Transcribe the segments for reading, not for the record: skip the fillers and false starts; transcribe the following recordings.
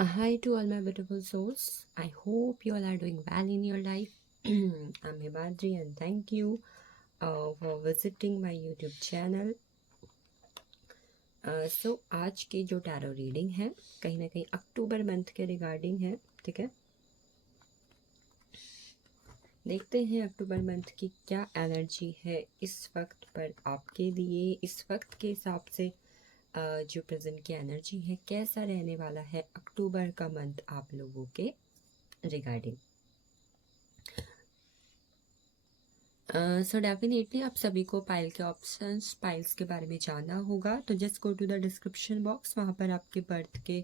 Hi to all my beautiful souls. I hope you all are doing well in your life. I'm Himadri and thank you for visiting my YouTube channel. So आज की जो tarot reading है कहीं ना कहीं अक्टूबर month के regarding है, ठीक है। देखते हैं अक्टूबर मंथ की क्या एनर्जी है इस वक्त पर आपके लिए। इस वक्त के हिसाब से जो प्रेजेंट की एनर्जी है कैसा रहने वाला है अक्टूबर का मंथ आप लोगों के रिगार्डिंग। सो डेफिनेटली आप सभी को पाइल के ऑप्शंस, पाइल्स के बारे में जानना होगा, तो just go to the description box. वहाँ पर आपके बर्थ के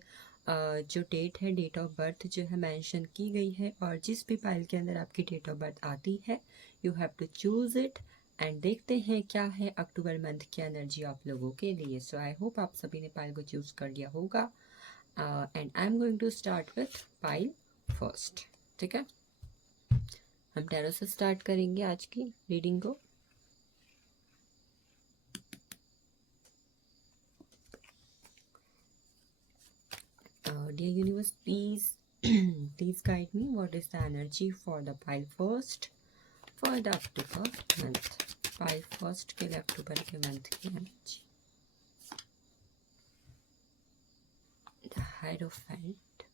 जो डेट है, डेट ऑफ बर्थ जो है मेंशन की गई है, और जिस भी पाइल के अंदर आपकी डेट ऑफ बर्थ आती है you have to choose it. And देखते हैं क्या है अक्टूबर मंथ की एनर्जी आप लोगों के लिए। सो आई होप आप सभी ने पाइल को चूज़ कर लिया होगा। And I am going to start with pile first, ठीक है। हम टैरो से स्टार्ट करेंगे आज की रीडिंग को। Dear universe, please guide me. What is the energy for the pile first for the October month? Pile first के लिए अक्टूबर के मंथ की energy. The Hierophant,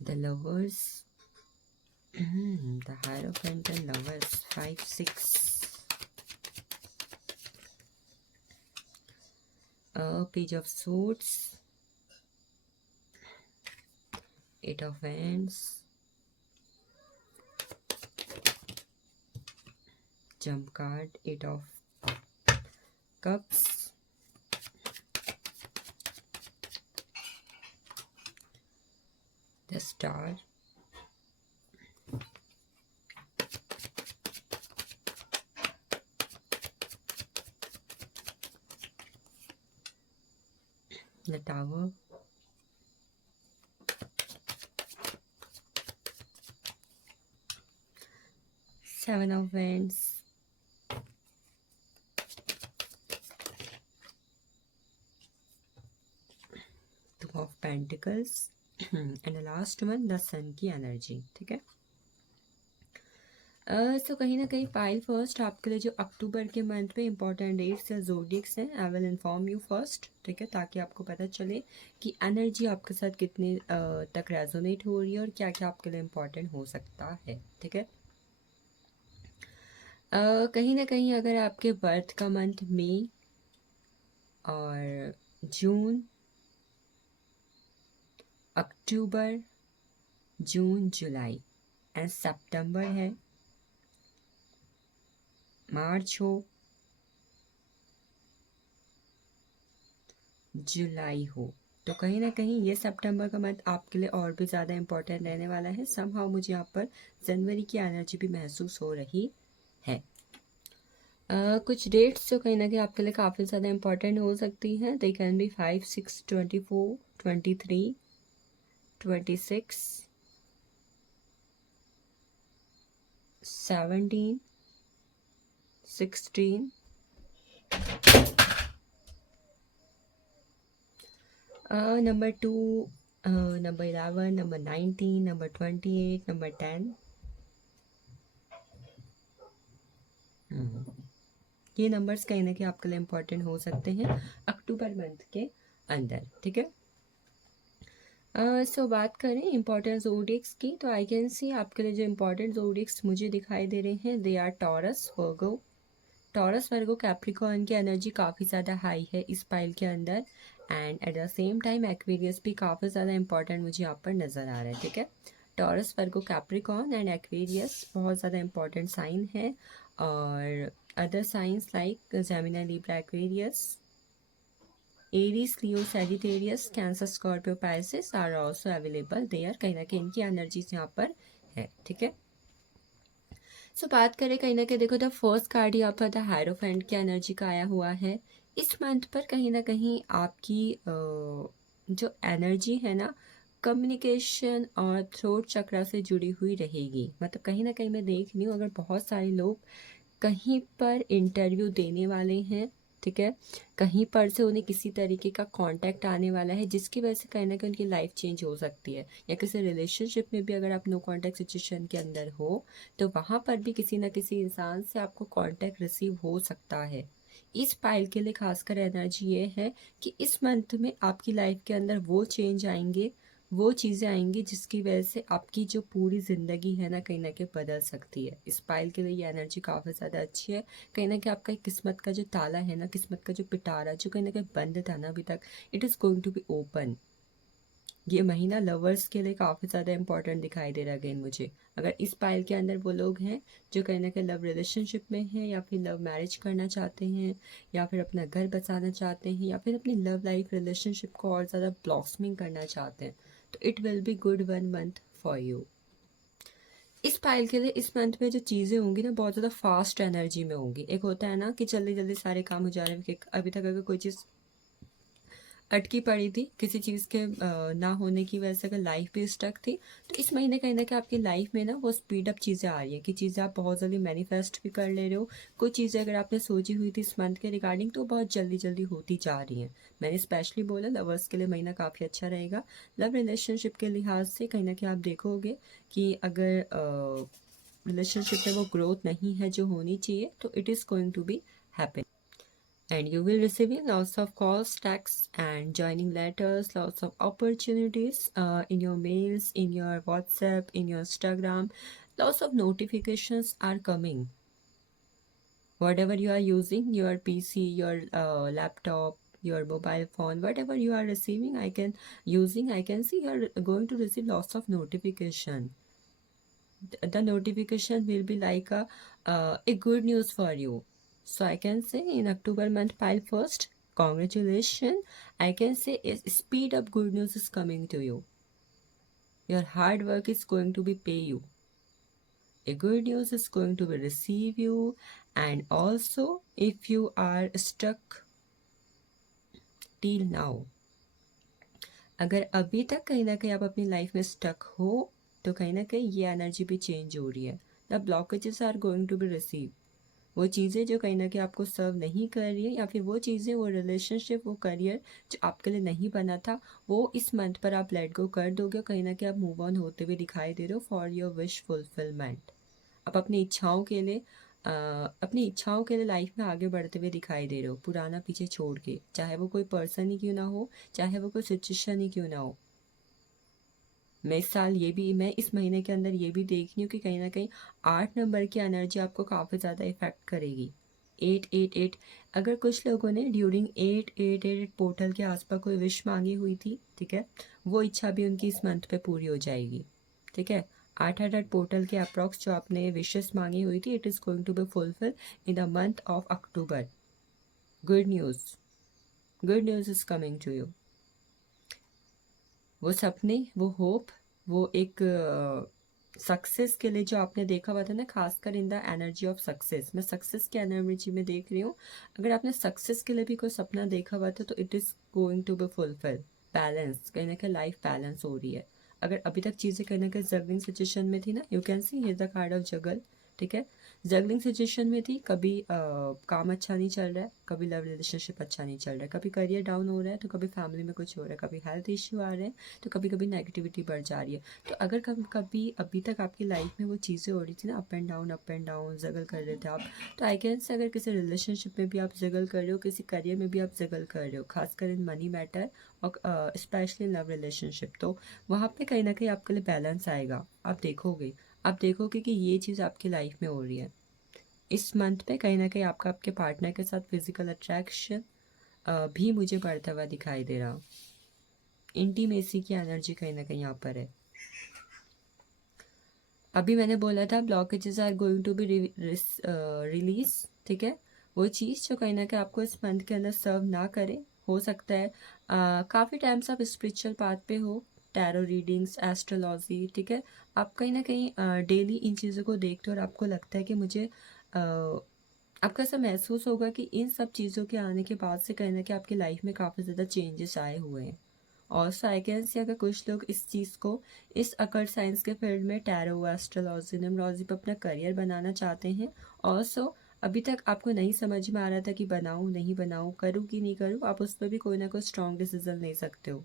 the Lovers, the Hierophant and Lovers, 5, 6. Page of Swords, 8 of Wands, Jump card, 8 of Cups, the Star, the Tower, Seven of Wands, Two of Pentacles and the last one the Sun की energy, ठीक है। सो कहीं ना कहीं pile first आपके लिए जो अक्टूबर के मंथ में इंपॉर्टेंट डेट्स या ज़ोडिएक्स हैं, I will inform you first, ठीक है, ताकि आपको पता चले कि एनर्जी आपके साथ कितने तक रेजोनेट हो रही है और क्या क्या आपके लिए इम्पॉर्टेंट हो सकता है, ठीक है। कहीं ना कहीं अगर आपके बर्थ का मंथ मई और जून, अक्टूबर, जून, जुलाई एंड सितंबर है, मार्च हो, जुलाई हो, तो कहीं ना कहीं ये सितंबर का मंथ आपके लिए और भी ज़्यादा इम्पोर्टेंट रहने वाला है। समहाउ मुझे यहाँ पर जनवरी की एनर्जी भी महसूस हो रही है। कुछ डेट्स जो कहीं ना कहीं आपके लिए काफ़ी ज़्यादा इम्पोर्टेंट हो सकती हैं। They can be 5, 6, 24, 23, 26, 17, 16, number 2, number 11, number 19, number 28, number 10। ये नंबर्स कहीं ना कहीं आपके लिए इम्पोर्टेंट हो सकते हैं अक्टूबर मंथ के अंदर, ठीक है। सो बात करें इम्पोर्टेंट ज़ोडिएक्स की, तो आई कैन सी आपके लिए जो इम्पोर्टेंट ज़ोडिएक्स मुझे दिखाई दे रहे हैं they are Taurus, Virgo. Taurus, Virgo, Capricorn की एनर्जी काफ़ी ज़्यादा हाई है इस पाइल के अंदर, and at the same time Aquarius भी काफ़ी ज़्यादा इंपॉर्टेंट मुझे यहाँ पर नज़र आ रहा है, ठीक है। Taurus, Virgo, Capricorn and Aquarius बहुत ज़्यादा इंपॉर्टेंट साइन है, और other signs like Gemini, Libra, Aquarius, Aries, Leo, Sagittarius, Cancer, Scorpio, Pisces are also available there. कहीं ना कहीं इनकी एनर्जीज यहाँ पर है, ठीक है। सो बात करें कहीं ना कहीं, देखो द फर्स्ट कार्ड यहाँ पर द हायरोफेंट की एनर्जी का आया हुआ है। इस मंथ पर कहीं ना कहीं आपकी जो एनर्जी है ना कम्युनिकेशन और थ्रोट चक्रा से जुड़ी हुई रहेगी। मतलब कहीं ना कहीं मैं देख रही हूँ अगर बहुत सारे लोग कहीं पर इंटरव्यू देने वाले हैं, ठीक है, कहीं पर से उन्हें किसी तरीके का कांटेक्ट आने वाला है जिसकी वजह से कहीं ना कहीं उनकी लाइफ चेंज हो सकती है। या किसी रिलेशनशिप में भी अगर आप नो कांटेक्ट सिचुएशन के अंदर हो तो वहाँ पर भी किसी ना किसी इंसान से आपको कांटेक्ट रिसीव हो सकता है। इस पाइल के लिए खासकर एनर्जी ये है कि इस मंथ में आपकी लाइफ के अंदर वो चेंज आएंगे, वो चीज़ें आएंगी जिसकी वजह से आपकी जो पूरी ज़िंदगी है ना कहीं बदल सकती है। इस पाइल के लिए ये एनर्जी काफ़ी ज़्यादा अच्छी है। कहीं ना कहीं आपका एक किस्मत का जो ताला है ना, किस्मत का जो पिटारा जो कहीं ना कहीं बंद था ना अभी तक, it is going to be open. ये महीना लवर्स के लिए काफ़ी ज़्यादा इंपॉर्टेंट दिखाई दे रहा है अगेन मुझे। अगर इस पाइल के अंदर वो लोग हैं जो कहीं ना कहीं लव रिलेशनशिप में हैं या फिर लव मैरिज करना चाहते हैं या फिर अपना घर बसाना चाहते हैं या फिर अपनी लव लाइफ रिलेशनशिप को और ज़्यादा ब्लॉसमिंग करना चाहते हैं, तो it will be good one month for you. इस पाइल के लिए इस मंथ में जो चीज़ें होंगी ना बहुत ज़्यादा फास्ट एनर्जी में होंगी। एक होता है ना कि जल्दी जल्दी सारे काम हो जा रहे हैं, अभी तक अगर कोई चीज़ अटकी पड़ी थी किसी चीज़ के ना होने की वजह से, अगर लाइफ भी स्टक थी, तो इस महीने कहीं ना कहीं आपकी लाइफ में ना वो स्पीड अप चीज़ें आ रही है कि चीज़ें आप बहुत जल्दी मैनिफेस्ट भी कर ले रहे हो। कुछ चीज़ें अगर आपने सोची हुई थी इस मंथ के रिगार्डिंग तो बहुत जल्दी जल्दी होती जा रही हैं। मैंने स्पेशली बोला लवर्स के लिए महीना काफ़ी अच्छा रहेगा। लव रिलेशनशिप के लिहाज से कहीं ना कहीं आप देखोगे कि अगर रिलेशनशिप में वो ग्रोथ नहीं है जो होनी चाहिए, तो it is going to be happen. And you will receiving lots of calls, texts, and joining letters, lots of opportunities in your mails, in your WhatsApp, in your Instagram. Lots of notifications are coming. Whatever you are using, your PC, your laptop, your mobile phone, whatever you are receiving, I can see you are going to receive lots of notification. The notification will be like a good news for you. So I can say in October month pile first, congratulations. I can say a speed up good news is coming to you. Your hard work is going to be pay you. A good news is going to be receive you. And also if you are stuck till now, अगर अभी तक कहीं ना कहीं आप अपनी life में stuck हो तो कहीं ना कहीं ये एनर्जी भी चेंज हो रही है। The blockages are going to be receive. वो चीज़ें जो कहीं ना कहीं आपको सर्व नहीं कर रही है या फिर वो चीज़ें, वो रिलेशनशिप, वो करियर जो आपके लिए नहीं बना था, वो इस मंथ पर आप लेट गो कर दोगे। कहीं ना कहीं आप मूव ऑन होते हुए दिखाई दे रहे हो फॉर योर विश फुलफिलमेंट। आप अपनी इच्छाओं के लिए लाइफ में आगे बढ़ते हुए दिखाई दे रहे हो, पुराना पीछे छोड़ के, चाहे वो कोई पर्सन ही क्यों ना हो, चाहे वो कोई सिचुएशन ही क्यों ना हो। मैं इस महीने के अंदर ये भी देख रही हूँ कि कहीं ना कहीं 8 नंबर की एनर्जी आपको काफ़ी ज़्यादा इफेक्ट करेगी। 888, अगर कुछ लोगों ने ड्यूरिंग 888 पोर्टल के आसपास कोई विश मांगी हुई थी, ठीक है, वो इच्छा भी उनकी इस मंथ पे पूरी हो जाएगी। ठीक है, 888 पोर्टल के अप्रॉक्स जो आपने विशेस मांगी हुई थी, it is going to be fulfil in the month of October. Good news is coming to you. वो सपने, वो होप, वो एक सक्सेस के लिए जो आपने देखा हुआ था ना, खासकर in the energy of success, मैं सक्सेस की एनर्जी में देख रही हूँ। अगर आपने सक्सेस के लिए भी कोई सपना देखा हुआ था तो it is going to be fulfil. Balance, कहीं ना कहीं लाइफ बैलेंस हो रही है। अगर अभी तक चीज़ें कहीं ना कहीं जगलिंग सिचुएशन में थी ना, you can see here the card of juggle, ठीक है, जगलिंग सिचुएशन में थी। कभी काम अच्छा नहीं चल रहा है, कभी लव रिलेशनशिप अच्छा नहीं चल रहा है, कभी करियर डाउन हो रहा है, तो कभी फैमिली में कुछ हो रहा है, कभी हेल्थ इश्यू आ रहे हैं, तो कभी कभी नेगेटिविटी बढ़ जा रही है। तो अगर कभी कभी अभी तक आपकी लाइफ में वो चीज़ें हो रही थी ना, अप एंड डाउन जगल कर रहे थे आप, तो आई कैन से अगर किसी रिलेशनशिप में भी आप जगल कर रहे हो, किसी करियर में भी आप जगल कर रहे हो, खासकर इन मनी मैटर और स्पेशली इन लव रिलेशनशिप, तो वहाँ पे कहीं ना कहीं आपके लिए बैलेंस आएगा। आप देखोगे कि ये चीज़ आपकी लाइफ में हो रही है। इस मंथ पे कहीं ना कहीं आपका आपके पार्टनर के साथ फिजिकल अट्रैक्शन भी मुझे बढ़ता हुआ दिखाई दे रहा। इंटीमेसी की एनर्जी कहीं ना कहीं यहाँ पर है। अभी मैंने बोला था blockages are going to be release, ठीक है, वो चीज़ जो कहीं ना कहीं आपको इस मंथ के अंदर सर्व ना करे, हो सकता है काफ़ी टाइम से आप स्पिरिचुअल पाथ पे हो, टैरो रीडिंग्स, एस्ट्रोलॉजी, ठीक है, आप कहीं ना कहीं डेली इन चीज़ों को देखते हो और आपको लगता है कि मुझे आपको ऐसा महसूस होगा कि इन सब चीज़ों के आने के बाद से कहीं ना कहीं आपकी लाइफ में काफ़ी ज़्यादा चेंजेस आए हुए हैं। ऑल्सो आई कैन सी अगर कुछ लोग इस चीज़ को इस अकल्ट साइंस के फील्ड में टैरो एस्ट्रोलॉजी न्यूमरोलॉजी पर अपना करियर बनाना चाहते हैं। ऑल्सो अभी तक आपको नहीं समझ में आ रहा था कि बनाऊँ नहीं बनाऊँ, करूँ कि नहीं करूँ, आप उस पर भी कोई ना कोई स्ट्रॉन्ग डिसीजन ले सकते हो।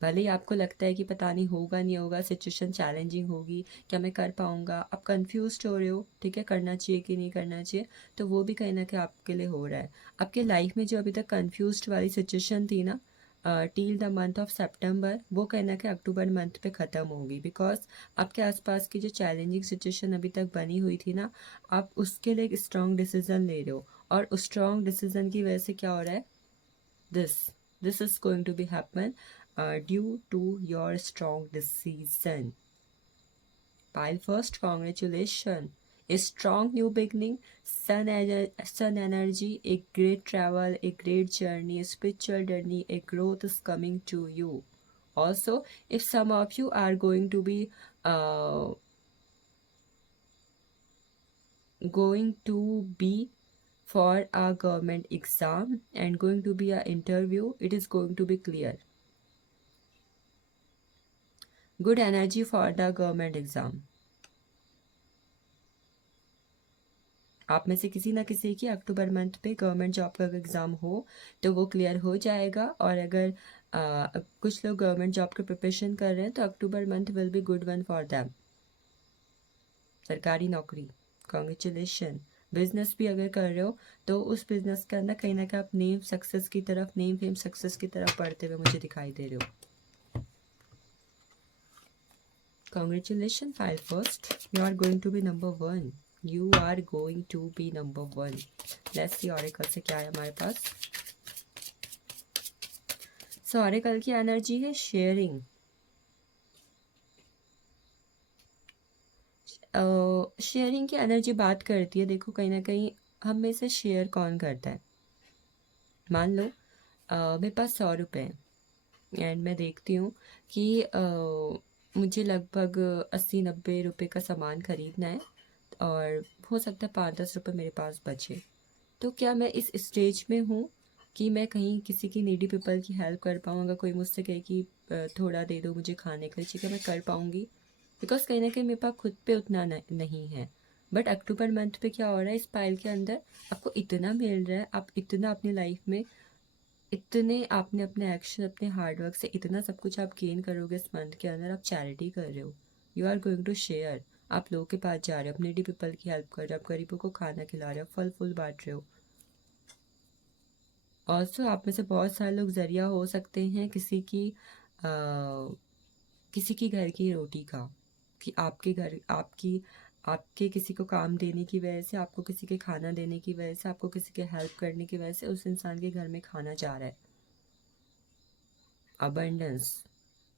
भले ही आपको लगता है कि पता नहीं होगा नहीं होगा, सिचुएशन चैलेंजिंग होगी, क्या मैं कर पाऊँगा, आप कंफ्यूज हो रहे हो, ठीक है, करना चाहिए कि नहीं करना चाहिए, तो वो भी कहीं ना कहीं आपके लिए हो रहा है। आपके लाइफ में जो अभी तक कंफ्यूज वाली सिचुएशन थी ना टिल द मंथ ऑफ सितंबर, वो कहीं ना कहीं अक्टूबर मंथ पे ख़त्म होगी। बिकॉज आपके आसपास की जो चैलेंजिंग सिचुएशन अभी तक बनी हुई थी ना, आप उसके लिए एक स्ट्रॉन्ग डिसीजन ले रहे हो, और उस स्ट्रॉन्ग डिसीजन की वजह से क्या हो रहा है, this is going to be happen due to your strong decision. Pile first, congratulations. A strong new beginning, sun energy, a great travel, a great journey, a spiritual journey, a growth is coming to you. Also, if some of you are going to be uh, for a government exam and going to be an interview, it is going to be clear. Good energy for the government exam. आप में से किसी ना किसी की अक्टूबर month पे government job का exam हो तो वो क्लियर हो जाएगा। और अगर कुछ लोग गवर्नमेंट जॉब की प्रिपरेशन कर रहे हैं तो October month will be good one for them. सरकारी नौकरी, कॉन्ग्रेचुलेशन। बिजनेस भी अगर कर रहे हो तो उस बिजनेस के अंदर कहीं ना कहीं आप नेम सक्सेस की तरफ, नेम फेम सक्सेस की तरफ बढ़ते हुए मुझे दिखाई दे रहे हो। Congratulations, file first. You are going to be number 1. You are going to be number 1. Let's see oracle से क्या है हमारे पास। So oracle की एनर्जी है शेयरिंग। शेयरिंग की एनर्जी बात करती है, देखो कहीं ना कहीं हम में से शेयर कौन करता है। मान लो मेरे पास 100 रुपये हैं एंड मैं देखती हूँ कि मुझे लगभग 80-90 रुपये का सामान खरीदना है और हो सकता है 5-10 रुपये मेरे पास बचे। तो क्या मैं इस स्टेज में हूँ कि मैं कहीं किसी की नीडी पीपल की हेल्प कर पाऊँ? अगर कोई मुझसे कहे कि थोड़ा दे दो मुझे खाने के लिए, ठीक है मैं कर पाऊँगी, बिकॉज कहीं ना कहीं मेरे पास खुद पे उतना नहीं है। बट अक्टूबर मंथ पे क्या हो रहा है, इस पाइल के अंदर आपको इतना मिल रहा है, आप इतना अपनी लाइफ में, इतने आपने अपने एक्शन, अपने हार्डवर्क से इतना सब कुछ आप गेन करोगे इस मंथ के अंदर। आप चैरिटी कर रहे हो, you are going to share, आप लोगों के पास जा रहे हो, अपने नीडी पीपल की हेल्प कर रहे हो, आप गरीबों को खाना खिला रहे हो, फल फूल बांट रहे हो। ऑल्सो आप में से बहुत सारे लोग ज़रिया हो सकते हैं किसी की घर की रोटी का, कि आपके घर आपके किसी को काम देने की वजह से, आपको किसी के खाना देने की वजह से, आपको किसी के हेल्प करने की वजह से उस इंसान के घर में खाना जा रहा है।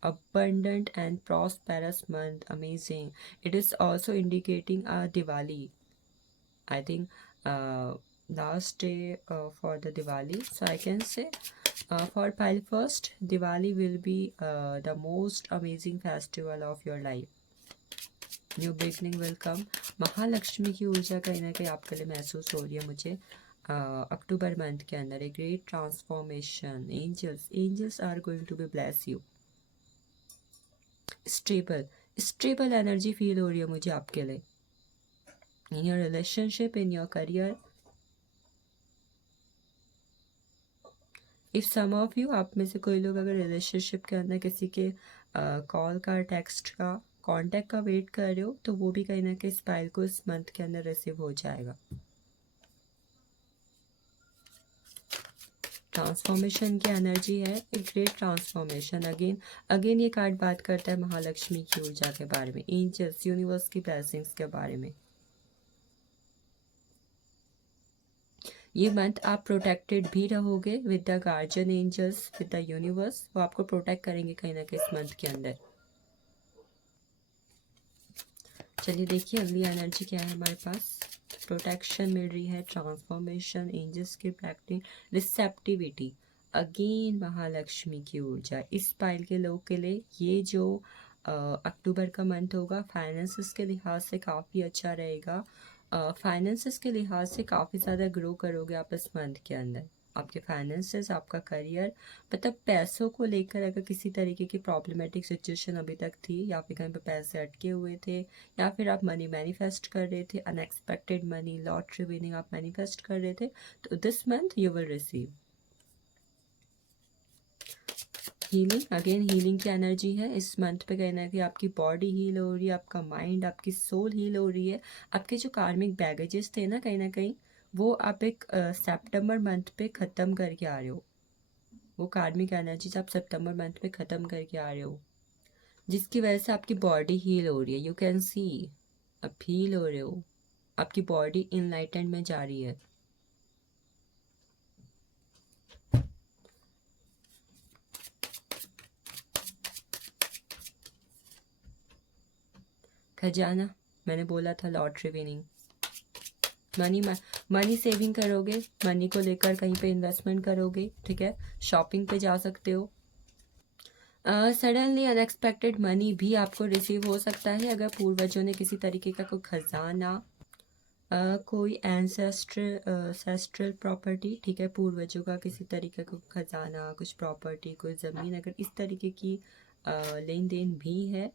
abundant and prosperous month, amazing. It is also indicating a Diwali, I think last day for the Diwali. So I can say for pile first, Diwali will be the most amazing festival of your life. New beginning will come. Mahalakshmi की ऊर्जा कहीं ना कहीं आपके लिए महसूस हो रही है मुझे अक्टूबर मंथ के अंदर। A great transformation, angels are going to be bless you. Stable energy feel हो रही है मुझे आपके लिए in your relationship, in your career. If some of you, आप में से कोई लोग अगर रिलेशनशिप के अंदर किसी के कॉल का, टेक्स्ट का, कांटेक्ट का वेट कर रहे हो तो वो भी कहीं ना कहीं स्पाइल को इस मंथ के अंदर रिसीव हो जाएगा। ट्रांसफॉर्मेशन की एनर्जी है, एक ग्रेट ट्रांसफॉर्मेशन। अगेन ये कार्ड बात करता है महालक्ष्मी की ऊर्जा के बारे में, एंजल्स, यूनिवर्स की ब्लेसिंग्स के बारे में। ये मंथ आप प्रोटेक्टेड भी रहोगे with the guardian angels, with the universe. वो आपको प्रोटेक्ट करेंगे कहीं ना कहीं इस मंथ के अंदर। चलिए देखिए अगली एनर्जी क्या है हमारे पास। प्रोटेक्शन मिल रही है, ट्रांसफॉर्मेशन, एंजल्स की प्रैक्टिस, रिसेप्टिविटी। अगेन महालक्ष्मी की ऊर्जा इस पाइल के लोग के लिए। ये जो अक्टूबर का मंथ होगा फाइनेंसेस के लिहाज से काफ़ी अच्छा रहेगा। फाइनेंसेस के लिहाज से काफ़ी ज़्यादा ग्रो करोगे आप इस मंथ के अंदर। आपके फाइनेंसेस, आपका करियर, मतलब पैसों को लेकर अगर किसी तरीके की प्रॉब्लमेटिक सिचुएशन अभी तक थी, या फिर कहीं पे पैसे अटके हुए थे, या फिर आप मनी मैनिफेस्ट कर रहे थे, अनएक्सपेक्टेड मनी, लॉटरी विनिंग आप मैनिफेस्ट कर रहे थे, तो this month you will receive healing. Again healing की एनर्जी है इस मंथ पे। कहना है कि आपकी बॉडी हील हो रही है, आपका माइंड, आपकी सोल हील हो रही है। आपके जो कार्मिक बैगेजेस थे ना कहीं वो आप एक सितंबर मंथ पे ख़त्म करके आ रहे हो। वो कार्मिक एनर्जीज आप सितंबर मंथ पे ख़त्म करके आ रहे हो, जिसकी वजह से आपकी बॉडी हील हो रही है। यू कैन सी आप हील हो रहे हो, आपकी बॉडी इनलाइटेंड में जा रही है। खजाना, मैंने बोला था लॉटरी विनिंग। मनी सेविंग करोगे, मनी को लेकर कहीं पे इन्वेस्टमेंट करोगे, ठीक है, शॉपिंग पे जा सकते हो। सडनली अनएक्सपेक्टेड मनी भी आपको रिसीव हो सकता है अगर पूर्वजों ने किसी तरीके का कोई खजाना, कोई एंसेस्ट्रल प्रॉपर्टी, ठीक है, पूर्वजों का किसी तरीके का खजाना, कुछ प्रॉपर्टी, कोई ज़मीन, अगर इस तरीके की लेन देन भी है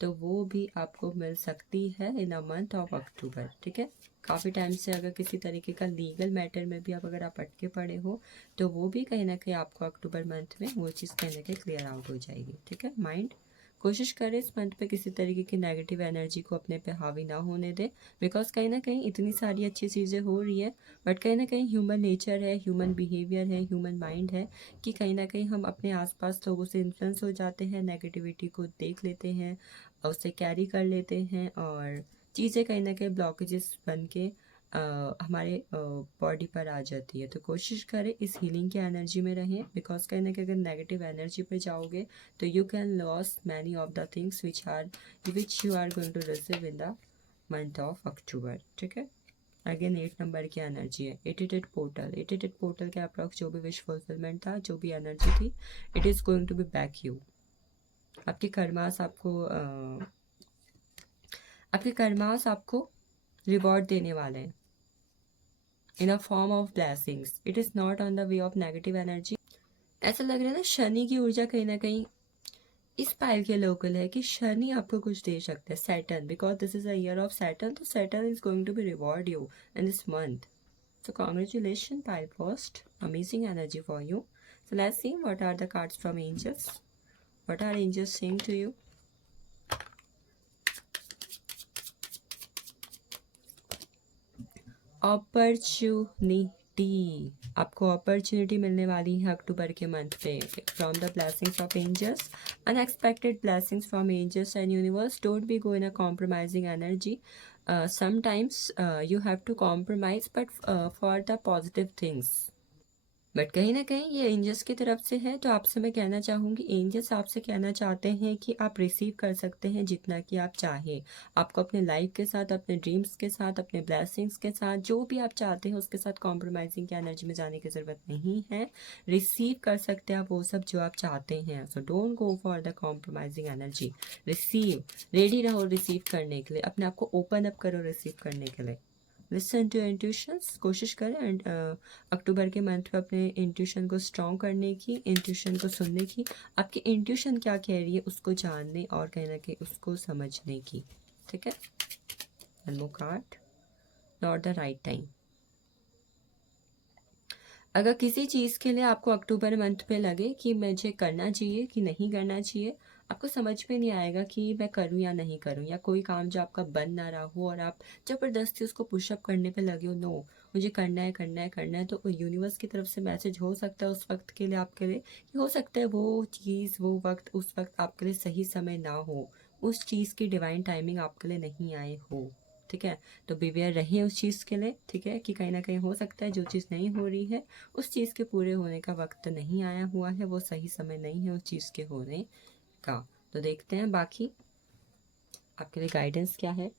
तो वो भी आपको मिल सकती है इन अ मंथ ऑफ अक्टूबर, ठीक है। काफ़ी टाइम से अगर किसी तरीके का लीगल मैटर में भी अगर आप अटके पड़े हो तो वो भी कहीं ना कहीं आपको अक्टूबर मंथ में वो चीज़ कहीं ना कहीं क्लियर आउट हो जाएगी, ठीक है। माइंड कोशिश करें इस मंथ पे किसी तरीके की नेगेटिव एनर्जी को अपने पे हावी ना होने दें, बिकॉज कहीं ना कहीं इतनी सारी अच्छी चीज़ें हो रही है, बट कहीं ना कहीं ह्यूमन नेचर है, ह्यूमन बिहेवियर है, ह्यूमन माइंड है कि कहीं ना कहीं हम अपने आसपास लोगों से इन्फ्लुएंस हो जाते हैं, नेगेटिविटी को देख लेते हैं, उसे कैरी कर लेते हैं, और चीज़ें कहीं ना कहीं ब्लॉकेजेस बन के हमारे बॉडी पर आ जाती है। तो कोशिश करें इस हीलिंग की एनर्जी में रहें, बिकॉज कहीं ना कहीं अगर नेगेटिव एनर्जी पे जाओगे तो you can loss many of the things which you are going to receive in the month of October, ठीक है। अगेन 8 नंबर की एनर्जी है, 88 पोर्टल के अप्रॉक्स जो भी विश फुलफिलमेंट था, जो भी एनर्जी थी, it is going to be back you. आपके कर्मास आपको रिवॉर्ड देने वाले हैं in a form of blessings. It is not on the way of negative energy. ऐसा लग रहा है ना शनि की ऊर्जा कहीं ना कहीं इस पाइल के लोकल है कि शनि आपको कुछ दे सकते हैं, Saturn, because this is a year of Saturn, तो Saturn is going to be reward you in this month. So congratulations pile first, amazing energy for you. So let's see what are the cards from angels. What are angels saying to you? Opportunity, आपको opportunity मिलने वाली है October के मंथ पे from the blessings of angels, unexpected blessings from angels and universe. Don't be go in a compromising energy, sometimes you have to compromise, but for the positive things. But कहीं ना कहीं ये एंजल्स की तरफ से है, तो आपसे मैं कहना चाहूँगी, एंजल्स आपसे कहना चाहते हैं कि आप रिसीव कर सकते हैं जितना कि आप चाहें। आपको अपने लाइफ के साथ, अपने ड्रीम्स के साथ, अपने ब्लेसिंग्स के साथ, जो भी आप चाहते हैं उसके साथ कॉम्प्रोमाइजिंग की एनर्जी में जाने की ज़रूरत नहीं है। रिसीव कर सकते हैं आप वो सब जो आप चाहते हैं। So don't go for the compromising energy, receive, ready रहो रिसीव करने के लिए, अपने आप को ओपन अप करो रिसीव करने के लिए। लिसन टू इंट्यूशंस, कोशिश करें एंड अक्टूबर के मंथ में अपने इंट्यूशन को स्ट्रॉन्ग करने की, इंट्यूशन को सुनने की, आपकी इंट्यूशन क्या कह रही है उसको जानने और कहीं ना कहीं उसको समझने की, ठीक है। One card, not the right time. अगर किसी चीज़ के लिए आपको अक्टूबर मंथ पे लगे कि मुझे करना चाहिए कि नहीं करना चाहिए, आपको समझ में नहीं आएगा कि मैं करूं या नहीं करूं, या कोई काम जो आपका बन ना रहा हो और आप ज़बरदस्ती उसको पुशअप करने पे लगे हो, नो मुझे करना है करना है करना है, तो यूनिवर्स की तरफ से मैसेज हो सकता है उस वक्त के लिए आपके लिए कि हो सकता है वो चीज़, वो वक्त, उस वक्त आपके लिए सही समय ना हो, उस चीज़ की डिवाइन टाइमिंग आपके लिए नहीं आए हो, ठीक है। तो बिवेयर रहिए उस चीज़ के लिए, ठीक है, कि कहीं ना कहीं हो सकता है जो चीज़ नहीं हो रही है उस चीज़ के पूरे होने का वक्त नहीं आया हुआ है, वो सही समय नहीं है उस चीज़ के होने का। तो देखते हैं बाकी आपके लिए गाइडेंस क्या है।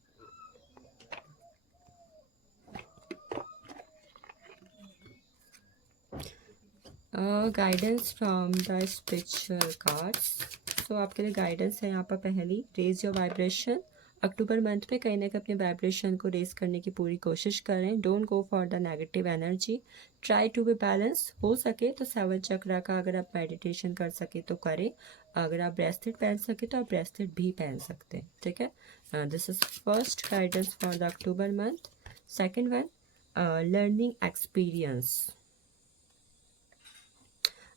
Guidance from the spiritual cards. तो आपके लिए गाइडेंस है यहाँ पर, पहली, raise your vibration, October month में कहीं ना कहीं अपने वाइब्रेशन को रेस करने की पूरी कोशिश करें। Don't go for the negative energy, try to be balance. हो सके तो 7 चक्रा का अगर आप मेडिटेशन कर सके तो करें। अगर आप ब्रेसलेट पहन सके तो आप ब्रेसलेट भी पहन सकते हैं, ठीक है। This is first guidance for the October month. Second one, learning experience.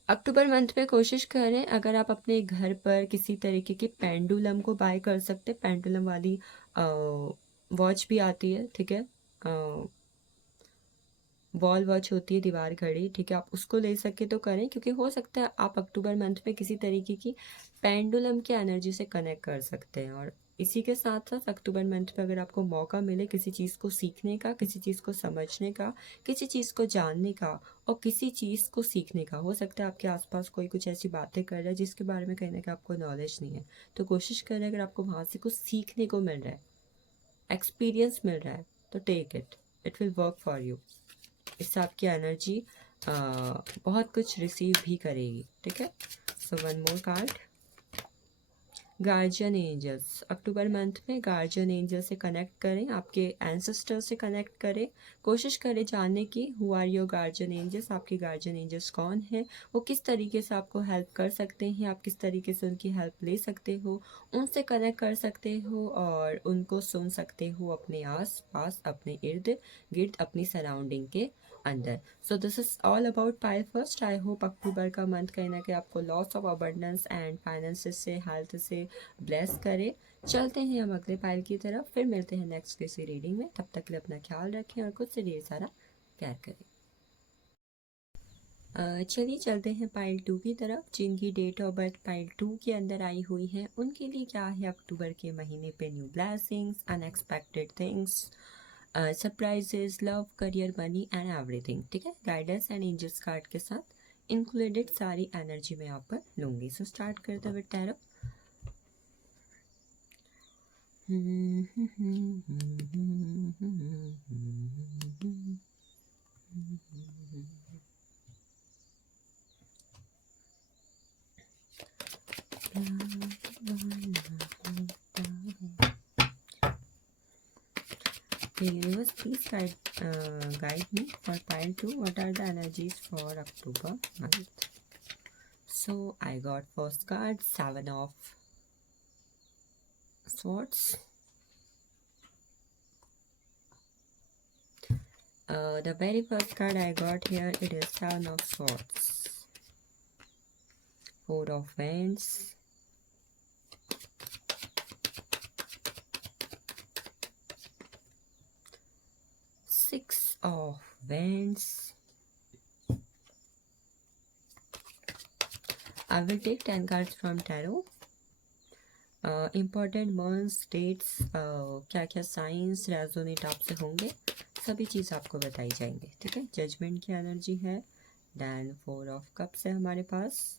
October month में कोशिश करें अगर आप अपने घर पर किसी तरीके की पेंडुलम को बाय कर सकते, पेंडुलम वाली वॉच भी आती है, ठीक है, वॉल वॉच होती है, दीवार घड़ी, ठीक है, आप उसको ले सके तो करें, क्योंकि हो सकता है आप अक्टूबर मंथ में किसी तरीके की पेंडुलम की एनर्जी से कनेक्ट कर सकते हैं। और इसी के साथ साथ अक्टूबर मंथ में अगर आपको मौका मिले किसी चीज़ को सीखने का, किसी चीज़ को समझने का, किसी चीज़ को जानने का और किसी चीज़ को सीखने का, हो सकता है आपके आसपास कोई कुछ ऐसी बातें कर रहा है जिसके बारे में कहीं ना कहीं आपको नॉलेज नहीं है, तो कोशिश करें अगर आपको वहाँ से कुछ सीखने को मिल रहा है, एक्सपीरियंस मिल रहा है, तो take it, it will work for you. इससे आपकी एनर्जी बहुत कुछ रिसीव भी करेगी, ठीक है। So one more card, guardian angels. October month में गार्जियन एंजल से कनेक्ट करें, आपके एंसेस्टर से कनेक्ट करें, कोशिश करें जानने की who are your guardian angels, आपके गार्जियन एंजल्स कौन है, वो किस तरीके से आपको हेल्प कर सकते हैं, आप किस तरीके से उनकी हेल्प ले सकते हो, उनसे कनेक्ट कर सकते हो और उनको सुन सकते हो अपने आस पास, अपने इर्द गिर्द, अपनी सराउंडिंग के अंदर। So this is all about pile first. I hope October का मंथ कहीं ना कहीं आपको loss of abundance and finances से, हेल्थ से ब्लेस करे। चलते हैं हम अगले पाइल की तरफ, फिर मिलते हैं नेक्स्ट किसी रीडिंग में। तब तक के लिए अपना ख्याल रखें और खुद से ढेर सारा प्यार करें। चलिए चलते हैं पाइल 2 की तरफ। जिनकी डेट ऑफ बर्थ पाइल 2 के अंदर आई हुई है उनके लिए क्या है अक्टूबर के महीने पे new blessings, unexpected things, surprises, love, career, money and everything, ठीक है। गाइडेंस एंड एंजल्स कार्ड के साथ इंक्लूडेड सारी एनर्जी मैं यहाँ पर लूँगी। सो स्टार्ट करते हुए tarot. Universe, please guide me for pile 2. What are the energies for October month? So I got first card, 7 of Swords. The very first card I got here, it is 7 of Swords, 4 of Wands, 6 of Wands. I will take 10 cards from Tarot. Important months, dates, क्या क्या science resonate आपसे होंगे, सभी चीज़ आपको बताई जाएंगे, ठीक है। जजमेंट की एनर्जी है, देन 4 ऑफ कप्स है हमारे पास,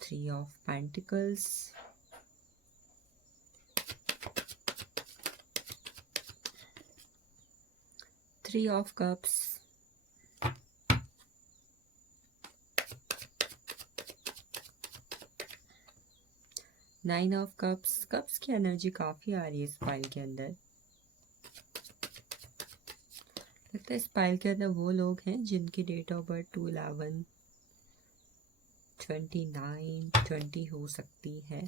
3 of pentacles, 3 of cups, 9 of cups. Cups की एनर्जी काफ़ी आ रही है इस पाइल के अंदर। लगता है इस पाइल के अंदर वो लोग हैं जिनकी डेट ऑफ बर्थ 2/11, 29, 20 हो सकती है।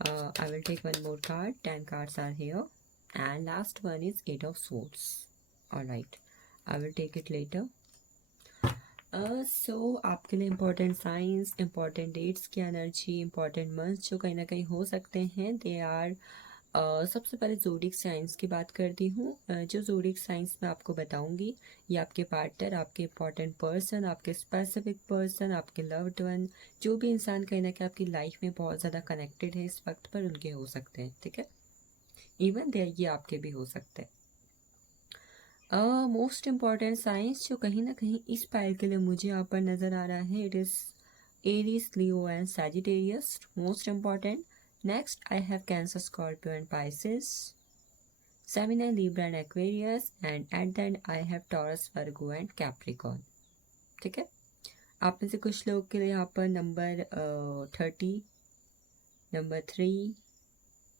I will take one more card. 10 cards are here. And last one is 8 of Swords. Alright. I will take it later. So आपके लिए इम्पोर्टेंट साइंस, इम्पोर्टेंट डेट्स की एनर्जी, इम्पोर्टेंट मंथ्स जो कहीं ना कहीं हो सकते हैं, दे आर सबसे पहले जोडिक साइंस की बात करती हूँ। जो जोडिक साइंस मैं आपको बताऊंगी ये आपके पार्टनर, आपके इम्पॉर्टेंट पर्सन, आपके स्पेसिफिक पर्सन, आपके लव्ड वन, जो भी इंसान कहीं ना कहीं आपकी लाइफ में बहुत ज़्यादा कनेक्टेड है इस वक्त पर, उनके हो सकते हैं, ठीक है। इवन दे ये आपके भी हो सकते हैं। मोस्ट इम्पॉर्टेंट साइंस जो कहीं ना कहीं इस पाइल के लिए मुझे यहाँ पर नज़र आ रहा है, it is Aries, Leo and Sagittarius, most important. Next, I have Cancer, Scorpio and Pisces, Gemini, Libra and Aquarius, and at the end I have Taurus, Virgo and Capricorn, ठीक है। आप में से कुछ लोग के लिए यहाँ पर नंबर 30, नंबर 3,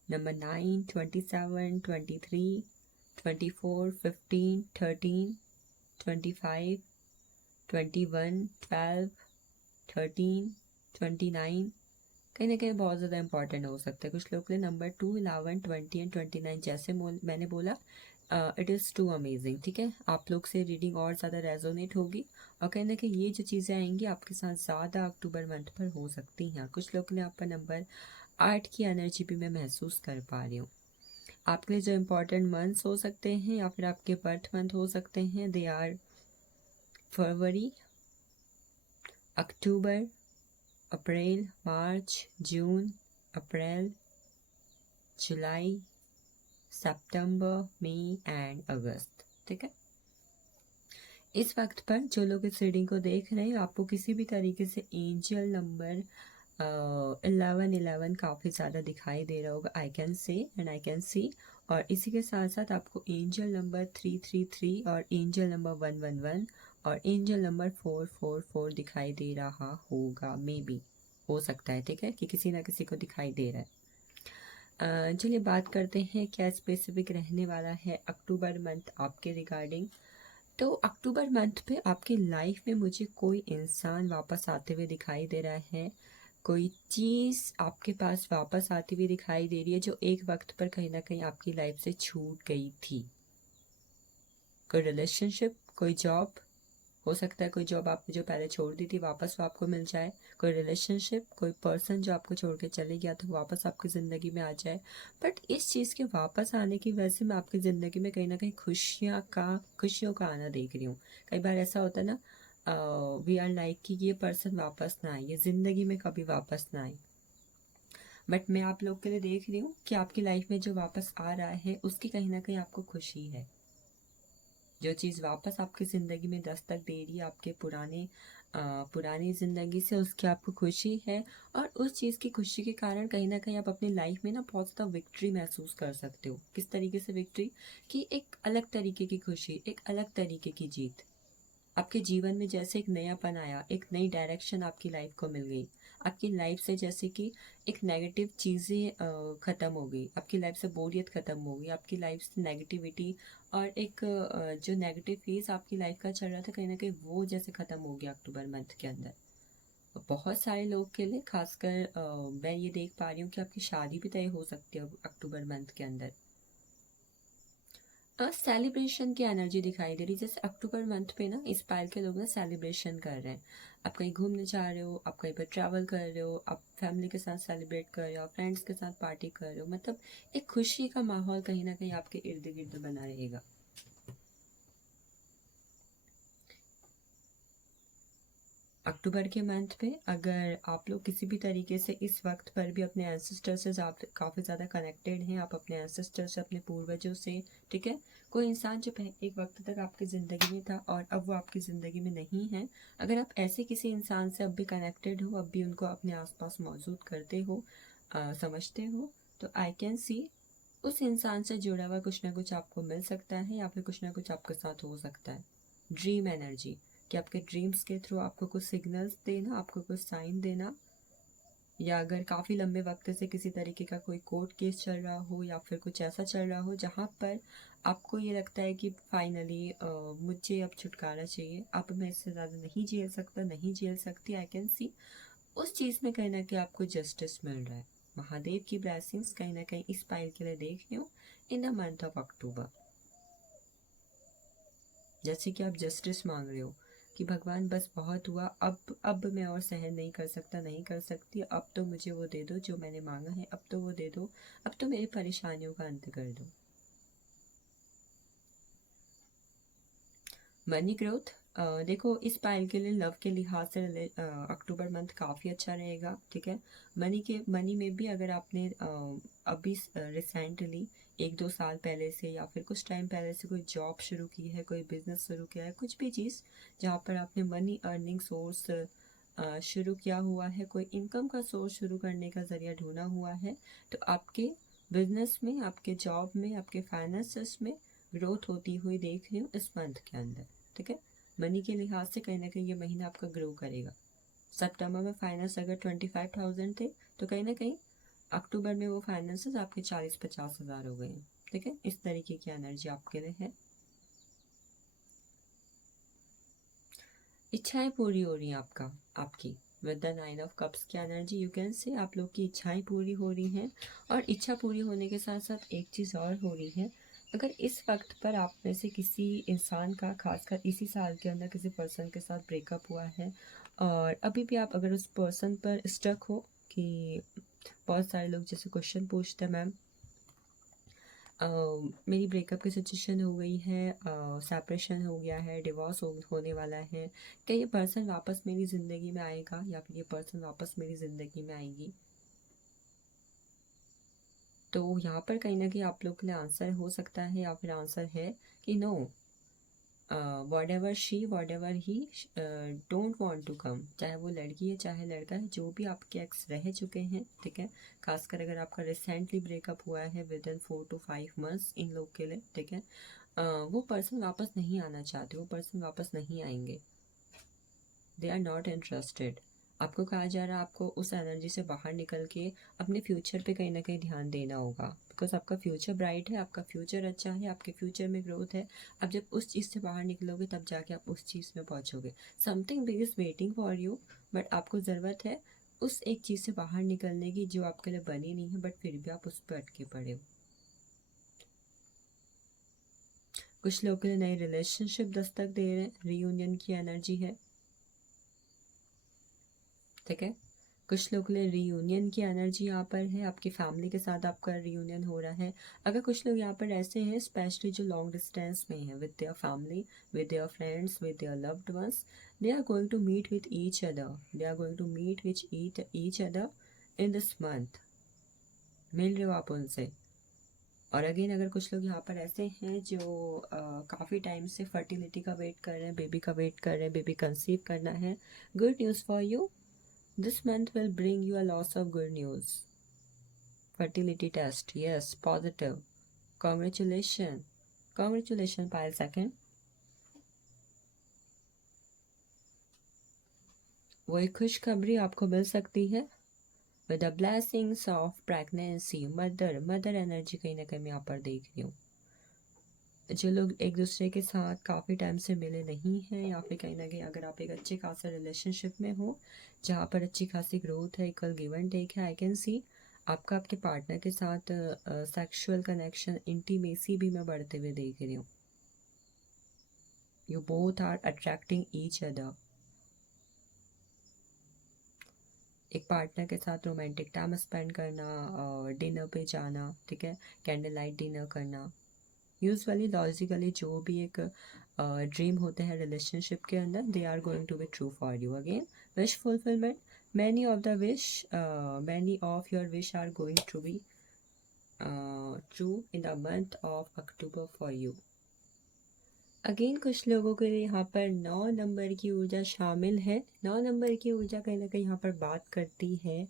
नंबर 9, 27, 23, 24, 15, 13, 25, 21, 12, 13, 29 कहीं ना कहीं बहुत ज़्यादा इंपॉर्टेंट हो सकता है कुछ लोग के लिए। नंबर 2, 11, 20 एंड 29 जैसे मैंने बोला इट इज़ टू अमेजिंग। ठीक है, आप लोग से रीडिंग और ज़्यादा रेजोनेट होगी और कहीं ना कहीं ये जो चीज़ें आएंगी आपके साथ ज़्यादा अक्टूबर मंथ पर हो सकती हैं। कुछ लोग के लिए आपका नंबर 8 की एनर्जी भी मैं महसूस कर पा रही हूँ। आपके लिए जो इम्पोर्टेंट मंथ्स हो सकते हैं या फिर आपके बर्थ मंथ हो सकते हैं, they are February, October, April, March, June, April, July, September, May and August. ठीक है, इस वक्त पर जो लोग इस रीडिंग को देख रहे हैं आपको किसी भी तरीके से एंजल नंबर 11 काफ़ी ज़्यादा दिखाई दे रहा होगा, I can say and I can see. और इसी के साथ साथ आपको एंजल नंबर 333 और एंजल नंबर 111 और एंजल नंबर 444 दिखाई दे रहा होगा, मे बी हो सकता है। ठीक है, कि किसी ना किसी को दिखाई दे रहा है। चलिए बात करते हैं क्या स्पेसिफिक रहने वाला है अक्टूबर मंथ आपके रिगार्डिंग। तो अक्टूबर मंथ पे आपकी लाइफ में मुझे कोई इंसान वापस आते हुए दिखाई दे रहा है, कोई चीज़ आपके पास वापस आती हुई दिखाई दे रही है जो एक वक्त पर कहीं ना कहीं आपकी लाइफ से छूट गई थी। कोई रिलेशनशिप, कोई जॉब, हो सकता है कोई जॉब आपने जो पहले छोड़ दी थी वापस वो आपको मिल जाए। कोई रिलेशनशिप, कोई पर्सन जो आपको छोड़ के चले गया था वापस आपकी ज़िंदगी में आ जाए। बट इस चीज़ के वापस आने की वजह से मैं आपकी ज़िंदगी में कहीं ना कहीं खुशियों का आना देख रही हूँ। कई बार ऐसा होता है ना, वी आर लाइक कि ये पर्सन वापस ना आए, ये ज़िंदगी में कभी वापस ना आए। बट मैं आप लोग के लिए देख रही हूँ कि आपकी लाइफ में जो वापस आ रहा है उसकी कहीं ना कहीं आपको खुशी है। जो चीज़ वापस आपकी ज़िंदगी में दस्तक दे रही है आपके पुरानी ज़िंदगी से, उसकी आपको खुशी है। और उस चीज़ की खुशी के कारण कहीं ना कहीं आप अपनी लाइफ में ना बहुत ज़्यादा विक्ट्री महसूस कर सकते हो। किस तरीके से विक्ट्री, कि एक अलग तरीके की खुशी, एक अलग तरीके की जीत। आपके जीवन में जैसे एक नयापन आया, एक नई डायरेक्शन आपकी लाइफ को मिल गई। आपकी लाइफ से जैसे कि एक नेगेटिव चीज़ें ख़त्म हो गई, आपकी लाइफ से बोरियत ख़त्म हो गई, आपकी लाइफ से नेगेटिविटी और एक जो नेगेटिव फेज आपकी लाइफ का चल रहा था कहीं ना कहीं वो जैसे ख़त्म हो गया अक्टूबर मंथ के अंदर। बहुत सारे लोग के लिए खासकर मैं ये देख पा रही हूँ कि आपकी शादी भी तय हो सकती है अक्टूबर मंथ के अंदर। सेलिब्रेशन की एनर्जी दिखाई दे रही, जैसे अक्टूबर मंथ पे ना इस पायल के लोग ना सेलिब्रेशन कर रहे हैं। आप कहीं घूमने जा रहे हो, आप कहीं पर ट्रैवल कर रहे हो, आप फैमिली के साथ सेलिब्रेट कर रहे हो, फ्रेंड्स के साथ पार्टी कर रहे हो, मतलब एक खुशी का माहौल कहीं ना कहीं आपके इर्द गिर्द बना रहेगा। अक्टूबर के मंथ पे अगर आप लोग किसी भी तरीके से इस वक्त पर भी अपने एंसेस्टर से काफ़ी ज़्यादा कनेक्टेड हैं, आप अपने एंसेस्टर से, अपने पूर्वजों से, ठीक है, कोई इंसान जो एक वक्त तक आपकी ज़िंदगी में था और अब वो आपकी ज़िंदगी में नहीं है, अगर आप ऐसे किसी इंसान से अब भी कनेक्टेड हो, अब भी उनको अपने आसपास मौजूद करते हो, समझते हो, तो आई कैन सी उस इंसान से जुड़ा हुआ कुछ ना कुछ आपको मिल सकता है या फिर कुछ ना कुछ आपके साथ हो सकता है। ड्रीम एनर्जी, कि आपके ड्रीम्स के थ्रू आपको कुछ सिग्नल्स देना, आपको कुछ साइन देना, या अगर काफ़ी लंबे वक्त से किसी तरीके का कोई कोर्ट केस चल रहा हो या फिर कुछ ऐसा चल रहा हो जहाँ पर आपको ये लगता है कि फाइनली मुझे अब छुटकारा चाहिए, अब मैं इससे ज़्यादा नहीं झेल सकता, नहीं झेल सकती, आई कैन सी उस चीज़ में कहीं ना कहीं आपको जस्टिस मिल रहा है। महादेव की ब्लेसिंग्स कहीं ना कहीं इस पाइल के लिए देख रही हूँ इन द मंथ ऑफ अक्टूबर। जैसे कि आप जस्टिस मांग रहे हो कि भगवान बस बहुत हुआ, अब मैं और सहन नहीं कर सकता, नहीं कर सकती, अब तो मुझे वो दे दो जो मैंने मांगा है, अब तो वो दे दो, अब तो मेरी परेशानियों का अंत कर दो। मनी ग्रोथ, देखो इस पाइल के लिए लव के लिहाज से अक्टूबर मंथ काफ़ी अच्छा रहेगा। ठीक है, मनी में भी अगर आपने अभी रिसेंटली 1-2 साल पहले से या फिर कुछ टाइम पहले से कोई जॉब शुरू की है, कोई बिजनेस शुरू किया है, कुछ भी चीज़ जहाँ पर आपने मनी अर्निंग सोर्स शुरू किया हुआ है, कोई इनकम का सोर्स शुरू करने का ज़रिया ढूंढा हुआ है, तो आपके बिजनेस में, आपके जॉब में, आपके फाइनेंसेस में ग्रोथ होती हुई देख रही हूँ इस मंथ के अंदर। ठीक है, मनी के लिहाज से कहीं ना कहीं ये महीना आपका ग्रो करेगा। सितंबर में फाइनेंस अगर 25,000 थे तो कहीं ना कहीं अक्टूबर में वो फाइनेंसेस आपके 40-50 हज़ार हो गए हैं, ठीक है। इस तरीके की एनर्जी आपके लिए है। इच्छाएं पूरी हो रही हैं आपकी विद द 9 ऑफ कप्स की एनर्जी, यू कैन से आप लोग की इच्छाएं पूरी हो रही हैं। और इच्छा पूरी होने के साथ साथ एक चीज़ और हो रही है, अगर इस वक्त पर आप में से किसी इंसान का, खासकर इसी साल के अंदर किसी पर्सन के साथ ब्रेकअप हुआ है और अभी भी आप अगर उस पर्सन पर स्टक हो, कि बहुत सारे लोग जैसे क्वेश्चन पूछते हैं, मैम मेरी ब्रेकअप की सिचुएशन हो गई है, सेपरेशन हो गया है, डिवोर्स होने वाला है, क्या ये पर्सन वापस मेरी ज़िंदगी में आएगा या फिर ये पर्सन वापस मेरी ज़िंदगी में आएगी। तो यहाँ पर कहीं ना कहीं आप लोग के लिए आंसर हो सकता है या फिर आंसर है कि no, whatever he don't want to come, चाहे वो लड़की है चाहे लड़का है, जो भी आपके एक्स रह चुके हैं, ठीक है। खासकर अगर आपका रिसेंटली ब्रेकअप हुआ है विद इन 4 to 5 months इन लोग के लिए, ठीक है, वो पर्सन वापस नहीं आना चाहते, वो पर्सन वापस नहीं आएंगे, दे आर नॉट इंटरेस्टेड। आपको कहा जा रहा है आपको उस एनर्जी से बाहर निकल के अपने फ्यूचर पे कहीं ना कहीं ध्यान देना होगा, बिकॉज आपका फ्यूचर ब्राइट है, आपका फ्यूचर अच्छा है, आपके फ्यूचर में ग्रोथ है। अब जब उस चीज़ से बाहर निकलोगे तब जाके आप उस चीज़ में पहुँचोगे। Something big is waiting for you, but आपको ज़रूरत है उस एक चीज़ से बाहर निकलने की जो आपके लिए बनी नहीं है, बट फिर भी आप उस पर अटके पड़े हो। कुछ लोग के लिए नए रिलेशनशिप दस्तक दे रहे हैं, रीयूनियन की एनर्जी है, ठीक है। कुछ लोग के लिए रीयूनियन की एनर्जी यहाँ पर है, आपकी फैमिली के साथ आपका रीयूनियन हो रहा है। अगर कुछ लोग यहाँ पर ऐसे हैं स्पेशली जो लॉन्ग डिस्टेंस में हैं, with their family, with their friends, with their loved ones, they are going to meet with each other, they are going to meet which each other in this month. मिल रहे हो आप उनसे। और again अगर कुछ लोग यहाँ पर ऐसे हैं जो काफ़ी टाइम से फर्टिलिटी का वेट कर रहे हैं, बेबी का वेट कर रहे हैं, बेबी कंसीव करना है, good news for you, this month will bring you a lots of good news. Fertility test, yes, positive. Congratulations. Congratulations, pile second. वो एक खुशखबरी आपको मिल सकती है with the blessings of pregnancy, mother energy कहीं ना कहीं मैं यहाँ पर देख रही हूँ। जो लोग एक दूसरे के साथ काफ़ी टाइम से मिले नहीं हैं, या फिर कहीं ना कहीं अगर आप एक अच्छे खासा रिलेशनशिप में हो जहाँ पर अच्छी खासी ग्रोथ है, इक्वल गिव एंड टेक है, आई कैन सी आपका आपके पार्टनर के साथ सेक्सुअल कनेक्शन, इंटीमेसी भी मैं बढ़ते हुए देख रही हूँ। You both are attracting each other. एक पार्टनर के साथ रोमांटिक टाइम स्पेंड करना, डिनर पे जाना, ठीक है, कैंडल लाइट डिनर करना, यूजुअली लॉजिकली जो भी एक ड्रीम होते हैं रिलेशनशिप के अंदर, they are going to be true for you. Again wish fulfilment, many of the wish, many of your wish are going to be true in the month of October for you. Again कुछ लोगों के लिए यहाँ पर 9 number की ऊर्जा शामिल है। 9 नंबर की ऊर्जा कहीं ना कहीं यहाँ पर बात करती है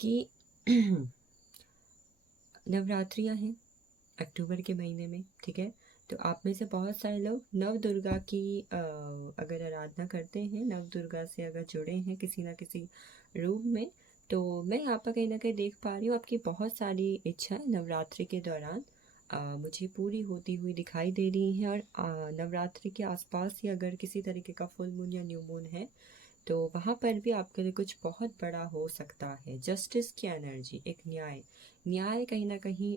कि नवरात्रियाँ हैं अक्टूबर के महीने में, ठीक है। तो आप में से बहुत सारे लोग नव दुर्गा की अगर आराधना करते हैं, नव दुर्गा से अगर जुड़े हैं किसी ना किसी रूप में, तो मैं यहाँ पर कहीं ना कहीं देख पा रही हूँ आपकी बहुत सारी इच्छाएं नवरात्रि के दौरान मुझे पूरी होती हुई दिखाई दे रही हैं। और नवरात्रि के आसपास ही अगर किसी तरीके का फुल मून या न्यू मून है तो वहाँ पर भी आपके लिए कुछ बहुत बड़ा हो सकता है। जस्टिस की एनर्जी, एक न्याय कहीं ना कहीं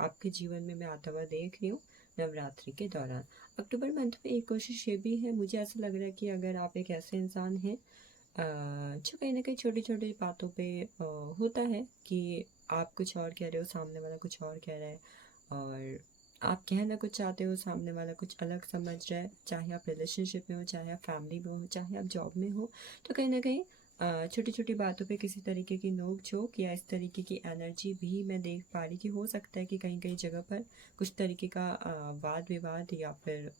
आपके जीवन में मैं आता हुआ देख रही हूँ नवरात्रि के दौरान। अक्टूबर मंथ में एक कोशिश ये भी है, मुझे ऐसा लग रहा है कि अगर आप एक ऐसे इंसान हैं जो कहीं ना कहीं छोटी छोटी बातों पे होता है कि आप कुछ और कह रहे हो, सामने वाला कुछ और कह रहा है, और आप कहना कुछ चाहते हो, सामने वाला कुछ अलग समझ रहा है, चाहे आप रिलेशनशिप में हो, चाहे आप फैमिली में हो, चाहे आप जॉब में हो, तो कहीं ना कहीं छोटी छोटी बातों पे किसी तरीके की नोक झोंक या इस तरीके की एनर्जी भी मैं देख पा रही कि हो सकता है कि कहीं कहीं जगह पर कुछ तरीके का वाद विवाद या फिर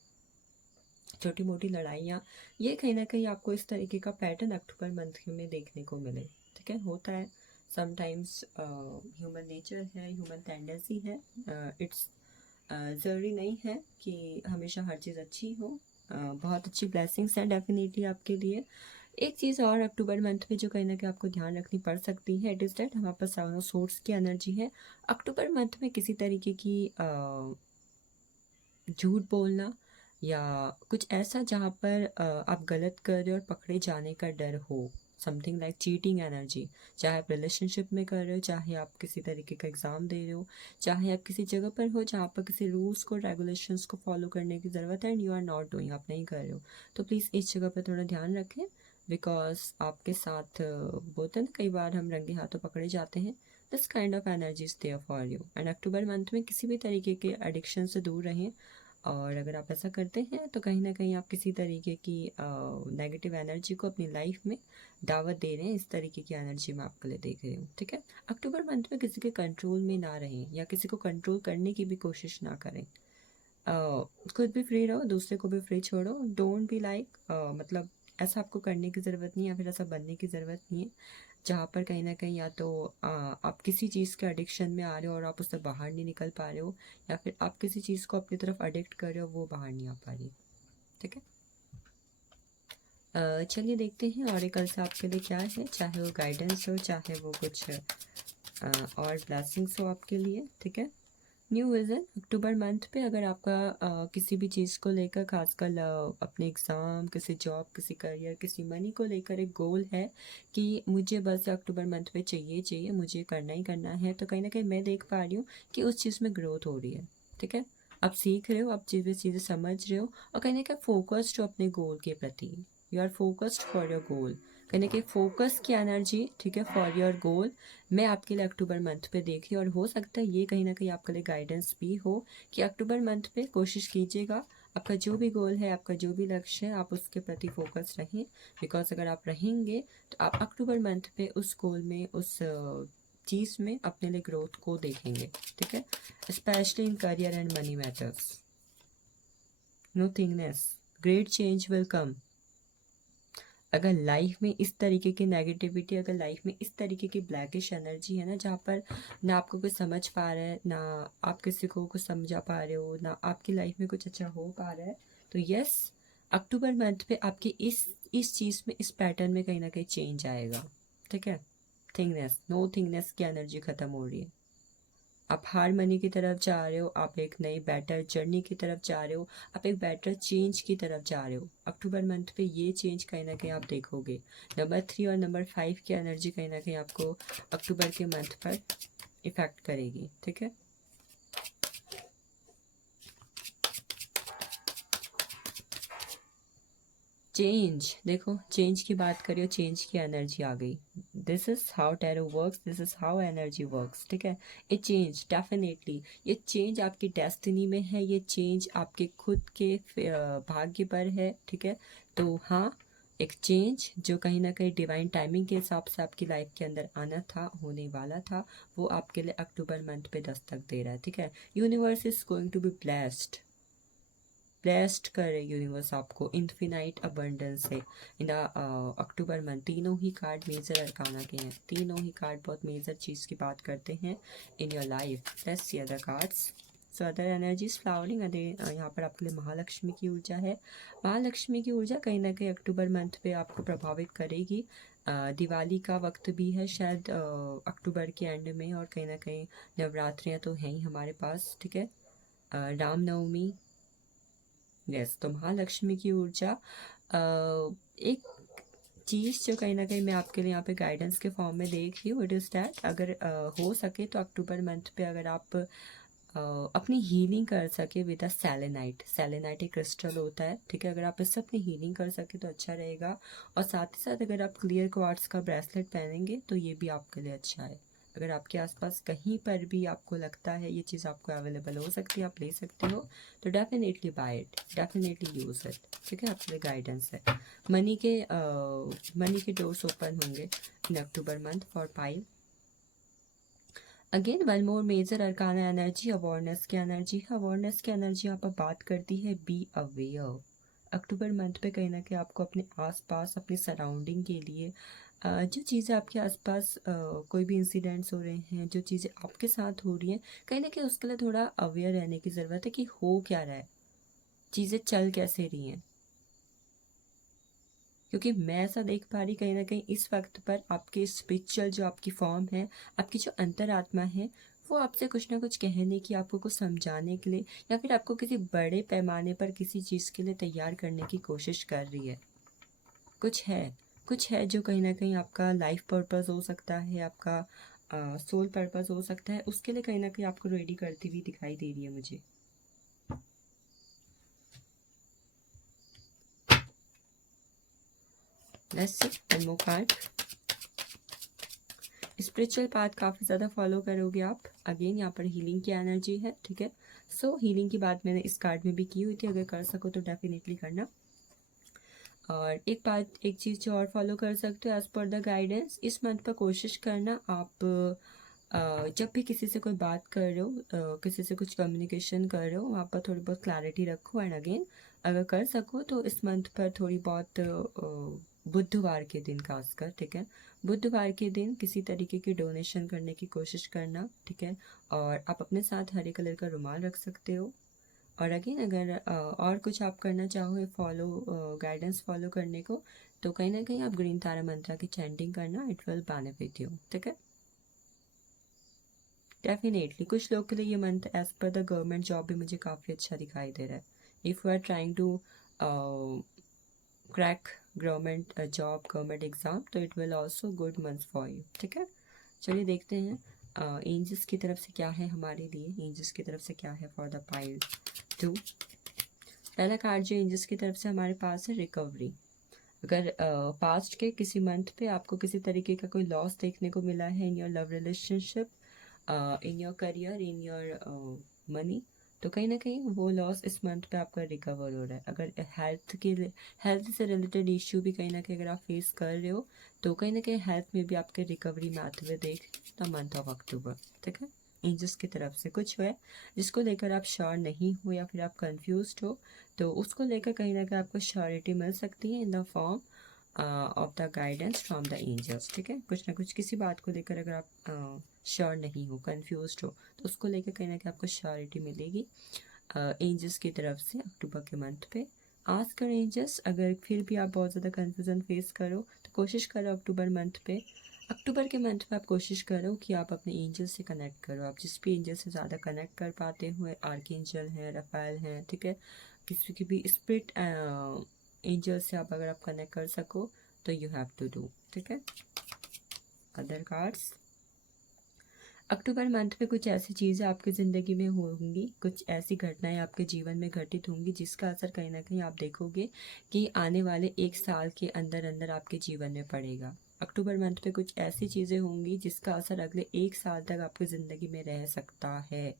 छोटी मोटी लड़ाइयाँ, ये कहीं ना कहीं आपको इस तरीके का पैटर्न अक्टूबर मंथ में देखने को मिले, ठीक है। होता है समटाइम्स, ह्यूमन नेचर है, ह्यूमन टेंडेंसी है, इट्स ज़रूरी नहीं है कि हमेशा हर चीज़ अच्छी हो। बहुत अच्छी ब्लेसिंग्स हैं डेफिनेटली आपके लिए, एक चीज़ और अक्टूबर मंथ में जो कहीं ना कहीं आपको ध्यान रखनी पड़ सकती है, इट इज़ दैट हमारे पास सेवन ऑफ सोर्ड्स की एनर्जी है। अक्टूबर मंथ में किसी तरीके की झूठ बोलना या कुछ ऐसा जहाँ पर आप गलत कर रहे हो और पकड़े जाने का डर हो, समथिंग लाइक चीटिंग एनर्जी, चाहे आप रिलेशनशिप में कर रहे हो, चाहे आप किसी तरीके का एग्ज़ाम दे रहे हो, चाहे आप किसी जगह पर हो जहाँ पर किसी रूल्स को रेगुलेशंस को फॉलो करने की ज़रूरत है and you are not doing, आप नहीं कर रहे हो, तो प्लीज़ इस जगह पर थोड़ा ध्यान रखें। बिकॉज आपके साथ बोलते हैं ना, कई बार हम रंगे हाथों पकड़े जाते हैं। This kind of energy is there for you and October month में किसी भी तरीके के एडिक्शन से दूर रहें। और अगर आप ऐसा करते हैं तो कहीं ना कहीं आप किसी तरीके की नेगेटिव एनर्जी को अपनी लाइफ में दावत दे रहे हैं। इस तरीके की एनर्जी मैं आपके लिए देख रही हूँ, ठीक है। अक्टूबर मंथ में किसी के कंट्रोल में ना रहें या किसी को कंट्रोल करने की भी कोशिश ना करें। खुद भी फ्री रहो, दूसरे को भी फ्री छोड़ो। डोंट बी लाइक, मतलब ऐसा आपको करने की ज़रूरत नहीं है या फिर ऐसा बनने की ज़रूरत नहीं है जहाँ पर कहीं ना कहीं या तो आप किसी चीज़ के एडिक्शन में आ रहे हो और आप उससे बाहर नहीं निकल पा रहे हो, या फिर आप किसी चीज़ को अपनी तरफ अडिक्ट कर रहे हो, वो बाहर नहीं आ पा रही, ठीक है। चलिए देखते हैं ऑरेकल से आपके लिए क्या है, चाहे वो गाइडेंस हो, चाहे वो कुछ और ब्लेसिंग्स हो आपके लिए, ठीक है। न्यू विज़न अक्टूबर मंथ पे अगर आपका किसी भी चीज़ को लेकर, खासकर अपने एग्ज़ाम, किसी जॉब, किसी करियर, किसी मनी को लेकर एक गोल है कि मुझे बस अक्टूबर मंथ में चाहिए, मुझे करना ही करना है, तो कहीं ना कहीं मैं देख पा रही हूँ कि उस चीज़ में ग्रोथ हो रही है, ठीक है। आप सीख रहे हो, आप चीज़ें समझ रहे हो और कहीं ना कहीं फोकस्ड हो अपने गोल के प्रति। You are focused for your goal, कहीं ना कहीं फोकस की एनर्जी, ठीक है, फॉर योर गोल मैं आपके लिए अक्टूबर मंथ पे देखी। और हो सकता है ये कहीं ना कहीं आपके लिए गाइडेंस भी हो कि अक्टूबर मंथ पे कोशिश कीजिएगा, आपका जो भी गोल है, आपका जो भी लक्ष्य है, आप उसके प्रति फोकस रहें। बिकॉज अगर आप रहेंगे तो आप अक्टूबर मंथ पे उस गोल में, उस चीज़ में अपने लिए ग्रोथ को देखेंगे, ठीक है। Specially in career and money matters, nothingness, great change will come. अगर लाइफ में इस तरीके की नेगेटिविटी, अगर लाइफ में इस तरीके की ब्लैकिश एनर्जी है ना, जहाँ पर ना आपको कुछ समझ पा रहा है, ना आप किसी को कुछ समझा पा रहे हो, ना आपकी लाइफ में कुछ अच्छा हो पा रहा है, तो यस, अक्टूबर मंथ पे आपके इस चीज़ में, इस पैटर्न में कहीं ना कहीं चेंज आएगा, ठीक है। थिंगनेस, नो थिंगनेस की एनर्जी खत्म हो रही है। आप हारमनी की तरफ जा रहे हो, आप एक नई बेटर जर्नी की तरफ जा रहे हो, आप एक बेटर चेंज की तरफ जा रहे हो। अक्टूबर मंथ पे ये चेंज कहीं ना कहीं आप देखोगे। नंबर 3 और नंबर 5 की एनर्जी कहीं ना कहीं आपको अक्टूबर के मंथ पर इफेक्ट करेगी, ठीक है। चेंज, देखो चेंज की बात करिए, चेंज की एनर्जी आ गई। This is how tarot works, this is how energy works, ठीक है। ये चेंज डेफिनेटली, ये चेंज आपकी डेस्टिनी में है, ये चेंज आपके खुद के भाग्य पर है, ठीक है। तो हाँ, एक चेंज जो कहीं ना कहीं डिवाइन टाइमिंग के हिसाब से आपकी लाइफ के अंदर आना था, होने वाला था, वो आपके लिए अक्टूबर मंथ पे दस्तक दे रहा है, ठीक है। Universe is going to be blessed, blessed करे यूनिवर्स आपको इन्फिनाइट अबंडेंस से इन अक्टूबर मंथ। तीनों ही कार्ड मेजर अरकाना के हैं, तीनों ही कार्ड बहुत मेजर चीज़ की बात करते हैं in your life. Let's see other cards. So other energies flowering, other यहाँ पर आपके लिए महालक्ष्मी की ऊर्जा है। महालक्ष्मी की ऊर्जा कहीं ना कहीं अक्टूबर मंथ पे आपको प्रभावित करेगी। दिवाली का वक्त भी है शायद अक्टूबर के एंड में, और कहीं ना कहीं नवरात्रियाँ तो हैं ही हमारे पास, ठीक है। रामनवमी, यस, तो महालक्ष्मी की ऊर्जा। एक चीज़ जो कहीं ना कहीं मैं आपके लिए यहाँ पे गाइडेंस के फॉर्म में देख रही हूँ, इट इज़ डैट अगर हो सके तो अक्टूबर मंथ पे अगर आप अपनी हीलिंग कर सके विद अ सेलेनाइट, सेलेनाइट एक क्रिस्टल होता है, ठीक है। अगर आप इससे अपनी हीलिंग कर सके तो अच्छा रहेगा। और साथ ही साथ अगर आप क्लियर क्वार्ट्ज का ब्रेसलेट पहनेंगे तो ये भी आपके लिए अच्छा है। अगर आपके आसपास कहीं पर भी आपको लगता है ये चीज़ आपको अवेलेबल हो सकती है, आप ले सकते हो, तो definitely buy it, definitely use it, ठीक है। आपके लिए गाइडेंस है। मनी के डोर्स ओपन होंगे in October month for pile. Again one more major arcana energy, awareness की एनर्जी है। अवेयरनेस की एनर्जी यहाँ पर बात करती है बी अवेयर। अक्टूबर मंथ पे कहीं ना कहीं आपको अपने आसपास, अपनी सराउंडिंग के लिए जो चीज़ें आपके आसपास कोई भी इंसिडेंट्स हो रहे हैं, जो चीज़ें आपके साथ हो रही हैं, कहीं ना कहीं उसके लिए थोड़ा अवेयर रहने की ज़रूरत है कि हो क्या रहा है, चीज़ें चल कैसे रही हैं। क्योंकि मैं ऐसा देख पा रही कहीं ना कहीं इस वक्त पर आपके स्पिरिचुअल जो आपकी फॉर्म है, आपकी जो अंतरात्मा है, वो आपसे कुछ ना कुछ कहने की, आपको कुछ समझाने के लिए, या फिर आपको किसी बड़े पैमाने पर किसी चीज़ के लिए तैयार करने की कोशिश कर रही है। कुछ है, कुछ है जो कहीं ना कहीं आपका लाइफ पर्पस हो सकता है, आपका सोल पर्पस हो सकता है, उसके लिए कहीं ना कहीं आपको रेडी करती हुई दिखाई दे रही है मुझे। Let's see one more card. Spiritual path काफ़ी ज़्यादा फॉलो करोगे आप। अगेन यहाँ पर हीलिंग की एनर्जी है, ठीक है। सो हीलिंग की बात मैंने इस कार्ड में भी की हुई थी, अगर कर सको तो डेफिनेटली करना। और एक चीज़ जो और फॉलो कर सकते हो एज पर द गाइडेंस, इस मंथ पर कोशिश करना आप जब भी किसी से कोई बात कर रहे हो, किसी से कुछ कम्युनिकेशन कर रहे हो, वहाँ पर थोड़ी बहुत क्लैरिटी रखो। एंड अगेन अगर कर सको तो इस मंथ पर थोड़ी बहुत बुधवार के दिन खासकर, ठीक है, बुधवार के दिन किसी तरीके की डोनेशन करने की कोशिश करना, ठीक है। और आप अपने साथ हरे कलर का रुमाल रख सकते हो। और अगेन अगर और कुछ आप करना चाहो फॉलो, गाइडेंस फॉलो करने को, तो कहीं ना कहीं आप ग्रीन तारा मंत्रा की चैंटिंग करना, इट विल बेनिफिट यू, ठीक है। डेफिनेटली कुछ लोग के लिए ये month as per the government job भी मुझे काफ़ी अच्छा दिखाई दे रहा है। If you are trying to crack government job, government exam, तो it will also good month for you, ठीक है। चलिए देखते हैं एंजल्स की तरफ से क्या है हमारे लिए, एंजल्स की तरफ से क्या है फॉर द पाइल 2। पहला कार्ड जो एंजल्स की तरफ से हमारे पास है, रिकवरी। अगर पास्ट के किसी मंथ पे आपको किसी तरीके का कोई लॉस देखने को मिला है in your love relationship, in your career, in your money, तो कहीं ना कहीं वो लॉस इस मंथ पे आपका रिकवर हो रहा है। अगर हेल्थ से रिलेटेड इश्यू भी कहीं ना कहीं अगर आप फेस कर रहे हो, तो कहीं ना कहीं हेल्थ में भी आपके रिकवरी में आते हुए देख द मंथ ऑफ अक्टूबर, ठीक है। एंजल्स की तरफ से कुछ है जिसको लेकर आप श्योर नहीं हो या फिर आप कंफ्यूज हो, तो उसको लेकर कहीं ना कहीं आपको श्योरिटी मिल सकती है in the form of the guidance from the angels, ठीक है। कुछ ना कुछ किसी बात को लेकर अगर आप श्योर नहीं हो, कंफ्यूज हो, तो उसको लेकर कहीं ना कहीं आपको श्योरिटी मिलेगी एंजल्स की तरफ से अक्टूबर के मंथ पे। आज कर एंजल्स, अगर फिर भी आप बहुत ज़्यादा कंफ्यूजन फेस करो तो कोशिश करो अक्टूबर के मंथ पे आप कोशिश करो कि आप अपने एंजल से कनेक्ट करो। आप जिस भी एंजल से ज़्यादा कनेक्ट कर पाते हो, आर्कएंजल हैं, रफाएल हैं, ठीक है, किसी की भी स्पिरिट एंजल से आप अगर आप कनेक्ट कर सको तो यू हैव टू डू, ठीक है। अदर कार्ड्स, अक्टूबर मंथ में कुछ ऐसी चीज़ें आपकी ज़िंदगी में होंगी, कुछ ऐसी घटनाएं आपके जीवन में घटित होंगी जिसका असर कहीं ना कहीं आप देखोगे कि आने वाले एक साल के अंदर अंदर आपके जीवन में पड़ेगा। अक्टूबर मंथ में कुछ ऐसी चीज़ें होंगी जिसका असर अगले एक साल तक आपकी ज़िंदगी में रह सकता है।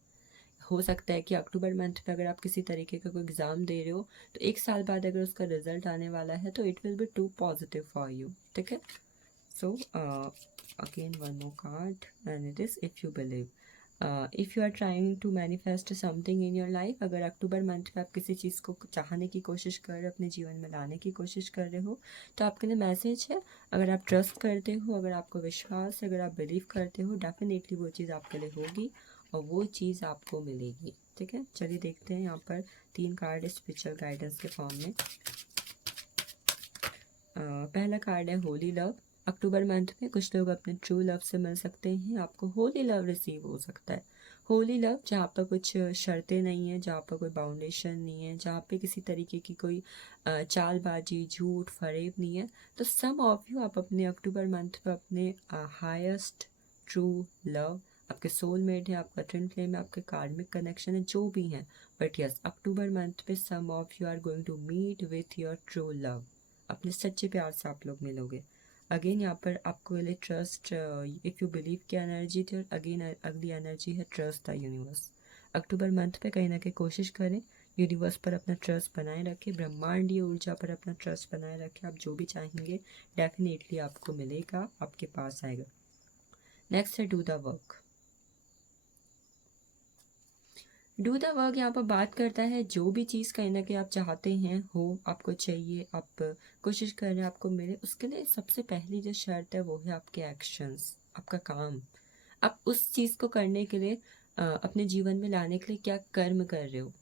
हो सकता है कि अक्टूबर मंथ पे अगर आप किसी तरीके का कोई एग्ज़ाम दे रहे हो, तो एक साल बाद अगर उसका रिजल्ट आने वाला है तो it will be too positive for you, ठीक है। So, again, one more card, and it is if you believe. If you are trying to manifest something in your life, अगर अक्टूबर मंथ में आप किसी चीज़ को चाहने की कोशिश कर रहे हो, अपने जीवन में लाने की कोशिश कर रहे हो, तो आपके लिए मैसेज है, अगर आप ट्रस्ट करते हो, अगर आपको विश्वास है, अगर आप बिलीव करते हो, डेफिनेटली वो चीज़ आपके लिए होगी और वो चीज़ आपको मिलेगी, ठीक है। चलिए देखते हैं यहाँ पर 3 कार्ड स्पिरिचुअल गाइडेंस के फॉर्म में। पहला कार्ड है होली लव। अक्टूबर मंथ में कुछ लोग अपने ट्रू लव से मिल सकते हैं, आपको होली लव रिसीव हो सकता है। होली लव जहाँ पर कुछ शर्तें नहीं है, जहाँ पर कोई बाउंडेशन नहीं है, जहाँ पे किसी तरीके की कोई चालबाजी, झूठ, फरेब नहीं है, तो सम ऑफ यू आप अपने अक्टूबर मंथ पर अपने हाईएस्ट ट्रू लव, आपके सोलमेट है, आपका ट्विन फ्लेम है, आपके कार्मिक कनेक्शन है, जो भी हैं, बट यस अक्टूबर मंथ पे some of you are going to meet with your true love, अपने सच्चे प्यार से आप लोग मिलोगे। अगेन यहाँ पर आपको लिए ट्रस्ट, इफ़ यू बिलीव की एनर्जी थी, और अगेन अगली एनर्जी है trust the universe. October month पे कहीं ना कहीं कोशिश करें यूनिवर्स पर अपना ट्रस्ट बनाए रखें, ब्रह्मांडीय ऊर्जा पर अपना ट्रस्ट बनाए रखें। आप जो भी चाहेंगे डेफिनेटली आपको मिलेगा, आपके पास आएगा। नेक्स्ट है do the work. Do the work यहाँ पर बात करता है जो भी चीज़ कहीं ना कहीं आप चाहते हैं हो, आपको चाहिए, आप कोशिश कर रहे हैं आपको मिले, उसके लिए सबसे पहली जो शर्त है वो है आपके एक्शंस, आपका काम। आप उस चीज़ को करने के लिए अपने जीवन में लाने के लिए क्या कर्म कर रहे हो,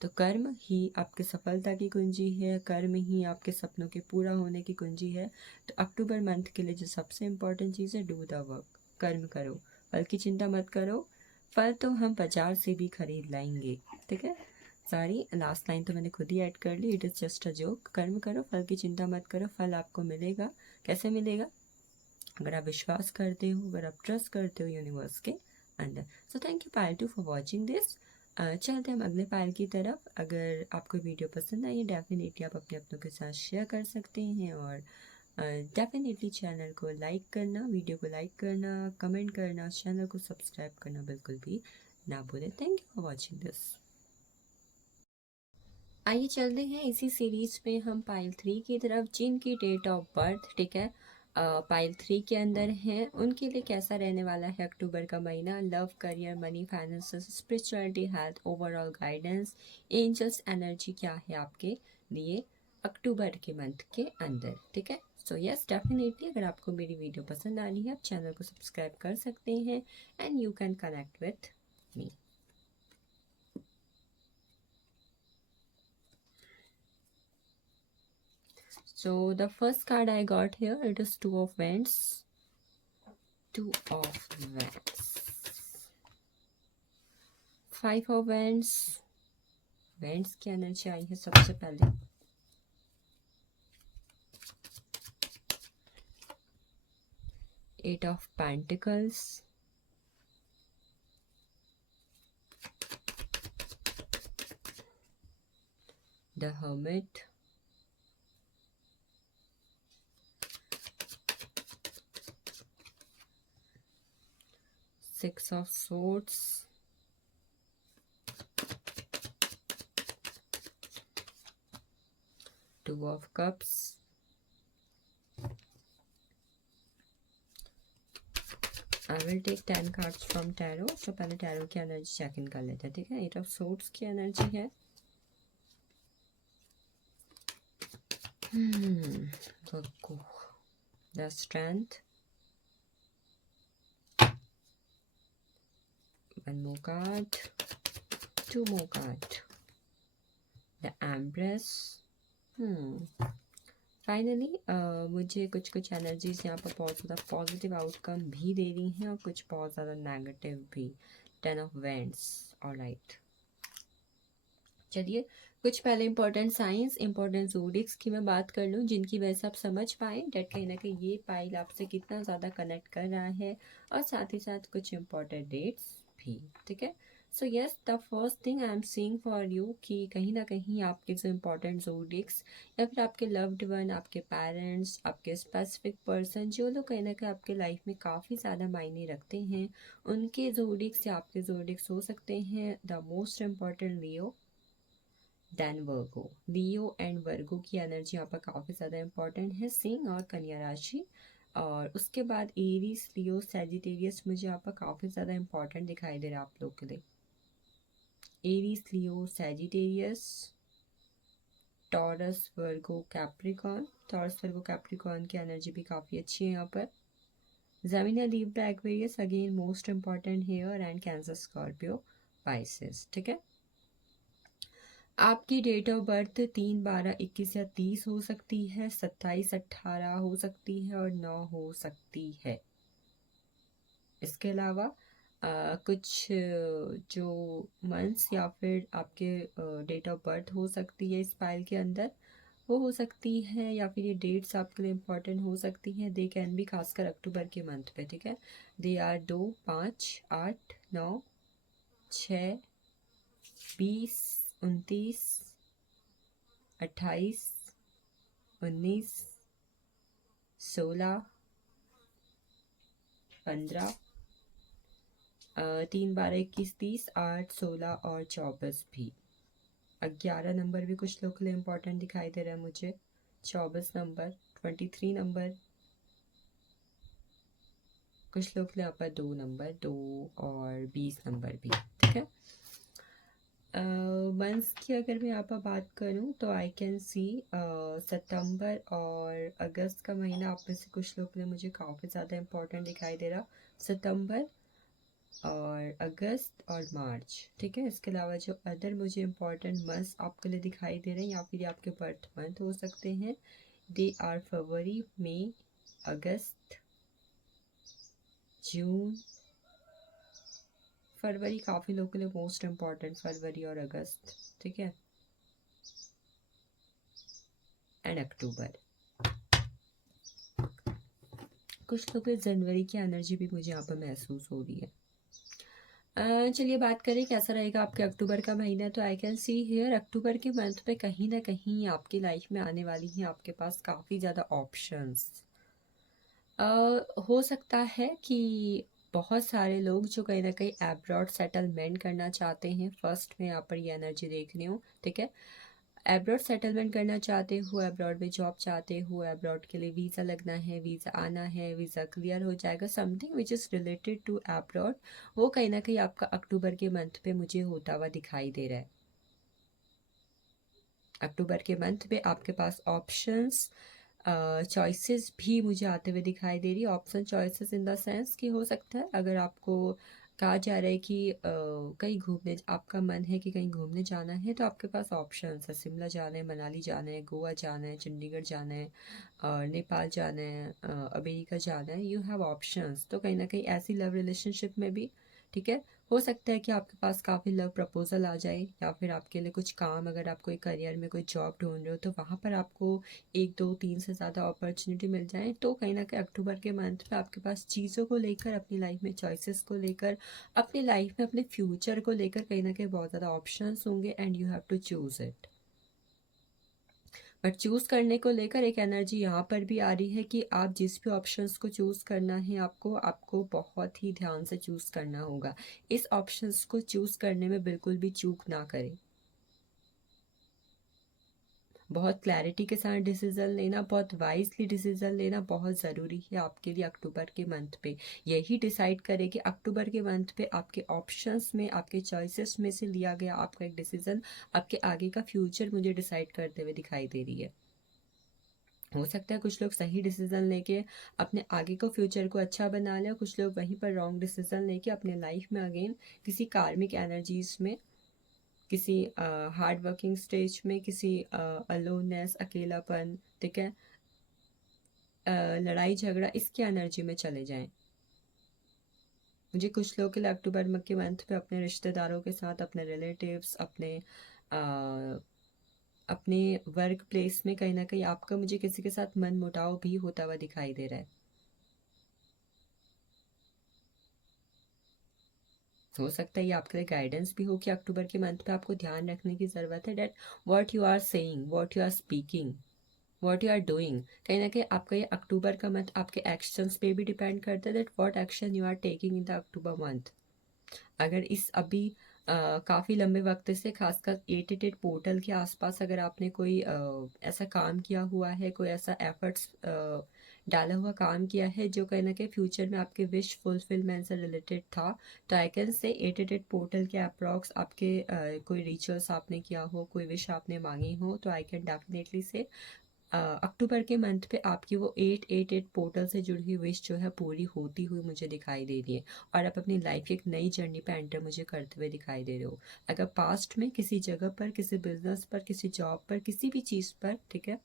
तो कर्म ही आपके सफलता की कुंजी है, कर्म ही आपके सपनों के पूरा होने की कुंजी है। तो अक्टूबर मंथ के लिए जो सबसे इम्पोर्टेंट चीज़ है, डू द वर्क, कर्म करो, फल की चिंता मत करो। फल तो हम बाजार से भी खरीद लाएंगे, ठीक है। सॉरी, लास्ट लाइन तो मैंने खुद ही ऐड कर ली, it is just a joke. कर्म करो, फल की चिंता मत करो, फल आपको मिलेगा। कैसे मिलेगा? अगर आप विश्वास करते हो, अगर आप ट्रस्ट करते हो यूनिवर्स के अंदर। So thank you Payal 2 for watching this. चलते हम अगले पायल की तरफ। अगर आपको वीडियो पसंद आई है, डेफिनेटली आप अपने अपनों के साथ शेयर कर सकते हैं, और डेफिनेटली चैनल को लाइक करना, वीडियो को लाइक करना, कमेंट करना, चैनल को सब्सक्राइब करना बिल्कुल भी ना भूलें। Thank you for watching this. आइए चलते हैं इसी सीरीज में हम पाइल 3 की तरफ, जिनकी डेट ऑफ बर्थ, ठीक है, पाइल 3 के अंदर हैं, उनके लिए कैसा रहने वाला है अक्टूबर का महीना। Love, career, money, finances, spirituality, health, overall guidance, angels energy क्या है आपके लिए अक्टूबर के मंथ के अंदर, ठीक है। सो यस, डेफिनेटली अगर आपको मेरी वीडियो पसंद आ रही है, आप चैनल को सब्सक्राइब कर सकते हैं, and you can connect with me. So the first card I got here, it is Two of Wands. Two of Wands. Five of Wands. Wands की एनर्जी आई है सबसे पहले। Eight of Pentacles. The Hermit. Six of Swords. Two of Cups. I will take 10 cards from Tarot. तो पहले Tarot की energy check in कर लेते हैं, ठीक है। Eight of Swords की एनर्जी है। The Strength. One more card. Two more card. The Empress. Finally मुझे कुछ कुछ एनर्जीज यहाँ पर बहुत ज़्यादा पॉजिटिव आउटकम भी दे रही हैं, और कुछ बहुत ज़्यादा नेगेटिव भी। 10 ऑफ वेंड्स, ऑलराइट। चलिए कुछ पहले इंपॉर्टेंट साइंस, इंपॉर्टेंट ज़ोडिक्स की मैं बात कर लूँ, जिनकी वजह से आप समझ पाए डेट कहीं ना कहीं ये पाइल आपसे कितना ज़्यादा कनेक्ट कर रहा है, और साथ ही साथ कुछ इंपॉर्टेंट डेट्स भी, ठीक है। So yes, the first thing I am seeing for you कि कहीं ना कहीं आपके जो इम्पोर्टेंट ज़ोडिक्स, या फिर आपके लव्ड वन, आपके पेरेंट्स, आपके स्पेसिफिक पर्सन, जो लोग कहीं ना कहीं आपके लाइफ में काफ़ी ज़्यादा मायने रखते हैं, उनके ज़ोडिक्स या आपके ज़ोडिक्स हो सकते हैं। The most important Leo, then Virgo. Leo and Virgo की एनर्जी यहाँ पर काफ़ी ज़्यादा इंपॉर्टेंट है, सिंह और कन्या राशि। और उसके बाद एरीज, लियो, सैजिटेरियस मुझे यहाँ पर काफ़ी ज़्यादा इंपॉर्टेंट दिखाई दे रहा है आप लोग के लिए। एरीज, लियो, सैजिटेरियस, टॉरस, वर्गो, कैप्रिकॉन। टॉरस, वर्गो, कैप्रिकॉन की एनर्जी भी काफ़ी अच्छी है यहाँ पर। ज़मीना, Libra, Aquarius again most important hair, and cancer, Scorpio, Pisces, ठीक है। आपकी डेट ऑफ बर्थ 3, 12, 21 या 30 हो सकती है, 27, 18 हो सकती है, और 9 हो सकती है। इसके अलावा कुछ जो मंथ्स या फिर आपके डेट ऑफ बर्थ हो सकती है इस फाइल के अंदर, वो हो सकती है, या फिर ये डेट्स आपके लिए इम्पोर्टेंट हो सकती हैं। दे कैन भी, खासकर अक्टूबर के मंथ पे, ठीक है। दे आर 2, 5, 8, 9, 6, 20, 29, 28, 19, 16, 15, 3, 12, 21, 30, 8, 16 और 24 भी। 11 नंबर भी कुछ लोग के लिए इम्पोर्टेंट दिखाई दे रहा है मुझे। 24 नंबर, 23 नंबर, कुछ लोग के लिए यहाँ पर 2 नंबर, 2 और 20 नंबर भी, ठीक है। मंथ्स की अगर मैं यहाँ पर बात करूँ तो आई कैन सी सितंबर और अगस्त का महीना आप में से कुछ लोग के लिए मुझे काफ़ी ज़्यादा इम्पोर्टेंट दिखाई दे रहा। सितंबर और अगस्त और मार्च, ठीक है। इसके अलावा जो अदर मुझे इम्पॉर्टेंट मंथ्स आपके लिए दिखाई दे रहे हैं या फिर आपके बर्थ मंथ हो सकते हैं, दे आर फरवरी, मई, अगस्त, जून। फरवरी काफ़ी लोगों के लिए मोस्ट इम्पॉर्टेंट, फरवरी और अगस्त, ठीक है, एंड अक्टूबर। कुछ लोगों के जनवरी की एनर्जी भी मुझे यहाँ पर महसूस हो रही है। चलिए बात करें कैसा रहेगा आपके अक्टूबर का महीना। तो आई कैन सी हियर अक्टूबर के मंथ पे कहीं ना कहीं आपकी लाइफ में आने वाली हैं आपके पास काफ़ी ज़्यादा ऑप्शंस। हो सकता है कि बहुत सारे लोग जो कहीं ना कहीं एब्रॉड सेटलमेंट करना चाहते हैं, फर्स्ट में यहाँ पर ये एनर्जी देख रही हूँ, ठीक है। एब्रॉड सेटलमेंट करना चाहते हो, एब्रॉड में जॉब चाहते हो, एब्रॉड के लिए वीज़ा लगना है, वीज़ा आना है, वीज़ा क्लियर हो जाएगा, something which is related to abroad, वो कहीं ना कहीं आपका अक्टूबर के मंथ पे मुझे होता हुआ दिखाई दे रहा है। अक्टूबर के मंथ पे आपके पास ऑप्शंस, चॉइसेस भी मुझे आते हुए दिखाई दे रही है। Option choices in the sense कि हो सकता है अगर आपको कहा जा रहा है कि कहीं घूमने आपका मन है कि कहीं घूमने जाना है, तो आपके पास ऑप्शंस है, शिमला जाना है, मनाली जाना है, गोवा जाना है, चंडीगढ़ जाना है, नेपाल जाना है, अमेरिका जाना है, यू हैव ऑप्शंस। तो कहीं ना कहीं ऐसी लव रिलेशनशिप में भी, ठीक है, हो सकता है कि आपके पास काफ़ी लव प्रपोजल आ जाए, या फिर आपके लिए कुछ काम, अगर आप कोई करियर में कोई जॉब ढूंढ रहे हो तो वहाँ पर आपको एक दो तीन से ज़्यादा अपॉर्चुनिटी मिल जाए। तो कहीं ना कहीं अक्टूबर के मंथ में आपके पास चीज़ों को लेकर, अपनी लाइफ में चॉइसेस को लेकर, अपनी लाइफ में अपने फ्यूचर को लेकर कहीं ना कहीं बहुत ज़्यादा ऑप्शंस होंगे and you have to choose it. But choose करने को लेकर एक एनर्जी यहाँ पर भी आ रही है कि आप जिस भी ऑप्शंस को चूज़ करना है, आपको आपको बहुत ही ध्यान से चूज़ करना होगा। इस ऑप्शंस को चूज़ करने में बिल्कुल भी चूक ना करें। बहुत क्लैरिटी के साथ डिसीजन लेना, बहुत वाइजली डिसीजन लेना बहुत ज़रूरी है आपके लिए अक्टूबर के मंथ पे। यही डिसाइड करे कि अक्टूबर के मंथ पे आपके ऑप्शंस में, आपके चॉइसेस में से लिया गया आपका एक डिसीजन आपके आगे का फ्यूचर मुझे डिसाइड करते हुए दिखाई दे रही है। हो सकता है कुछ लोग सही डिसीजन लेके अपने आगे को फ्यूचर को अच्छा बना लें, और कुछ लोग वहीं पर रॉन्ग डिसीजन लेके अपने लाइफ में अगेन किसी कार्मिक एनर्जीज में, किसी हार्ड वर्किंग स्टेज में, किसी अलोननेस, अकेलापन, ठीक है, लड़ाई झगड़ा, इसकी एनर्जी में चले जाएं। मुझे कुछ लोगों के लिए अक्टूबर के मंथ पे अपने रिश्तेदारों के साथ, अपने रिलेटिव्स, अपने वर्क प्लेस में कहीं ना कहीं आपका मुझे किसी के साथ मन मुटाव भी होता हुआ दिखाई दे रहा है। हो सकता है ये आपके लिए गाइडेंस भी हो कि अक्टूबर के मंथ पे आपको ध्यान रखने की ज़रूरत है that what you are saying, what you are speaking, what you are doing. कहीं ना कहीं आपका ये अक्टूबर का मंथ आपके एक्शंस पे भी डिपेंड करता है, that what action you are taking in the October month. अगर इस अभी काफ़ी लंबे वक्त से, खासकर 88 पोर्टल के आसपास अगर आपने कोई ऐसा काम किया हुआ है, कोई ऐसा एफर्ट्स डाला हुआ काम किया है जो कहीं ना कहीं फ्यूचर में आपके विश फुलफिलमेंट से रिलेटेड था, तो आई कैन से 88 पोर्टल के अप्रॉक्स आपके कोई रिचुअल्स आपने किया हो, कोई विश आपने मांगी हो, तो आई कैन डेफिनेटली से अक्टूबर के मंथ पे आपकी वो 888 पोर्टल से जुड़ी हुई विश जो है पूरी होती हुई मुझे दिखाई दे रही है, और आप अपनी लाइफ की एक नई जर्नी पे एंटर मुझे करते हुए दिखाई दे रहे हो। अगर पास्ट में किसी जगह पर, किसी बिजनेस पर, किसी जॉब पर, किसी भी चीज़ पर, ठीक है,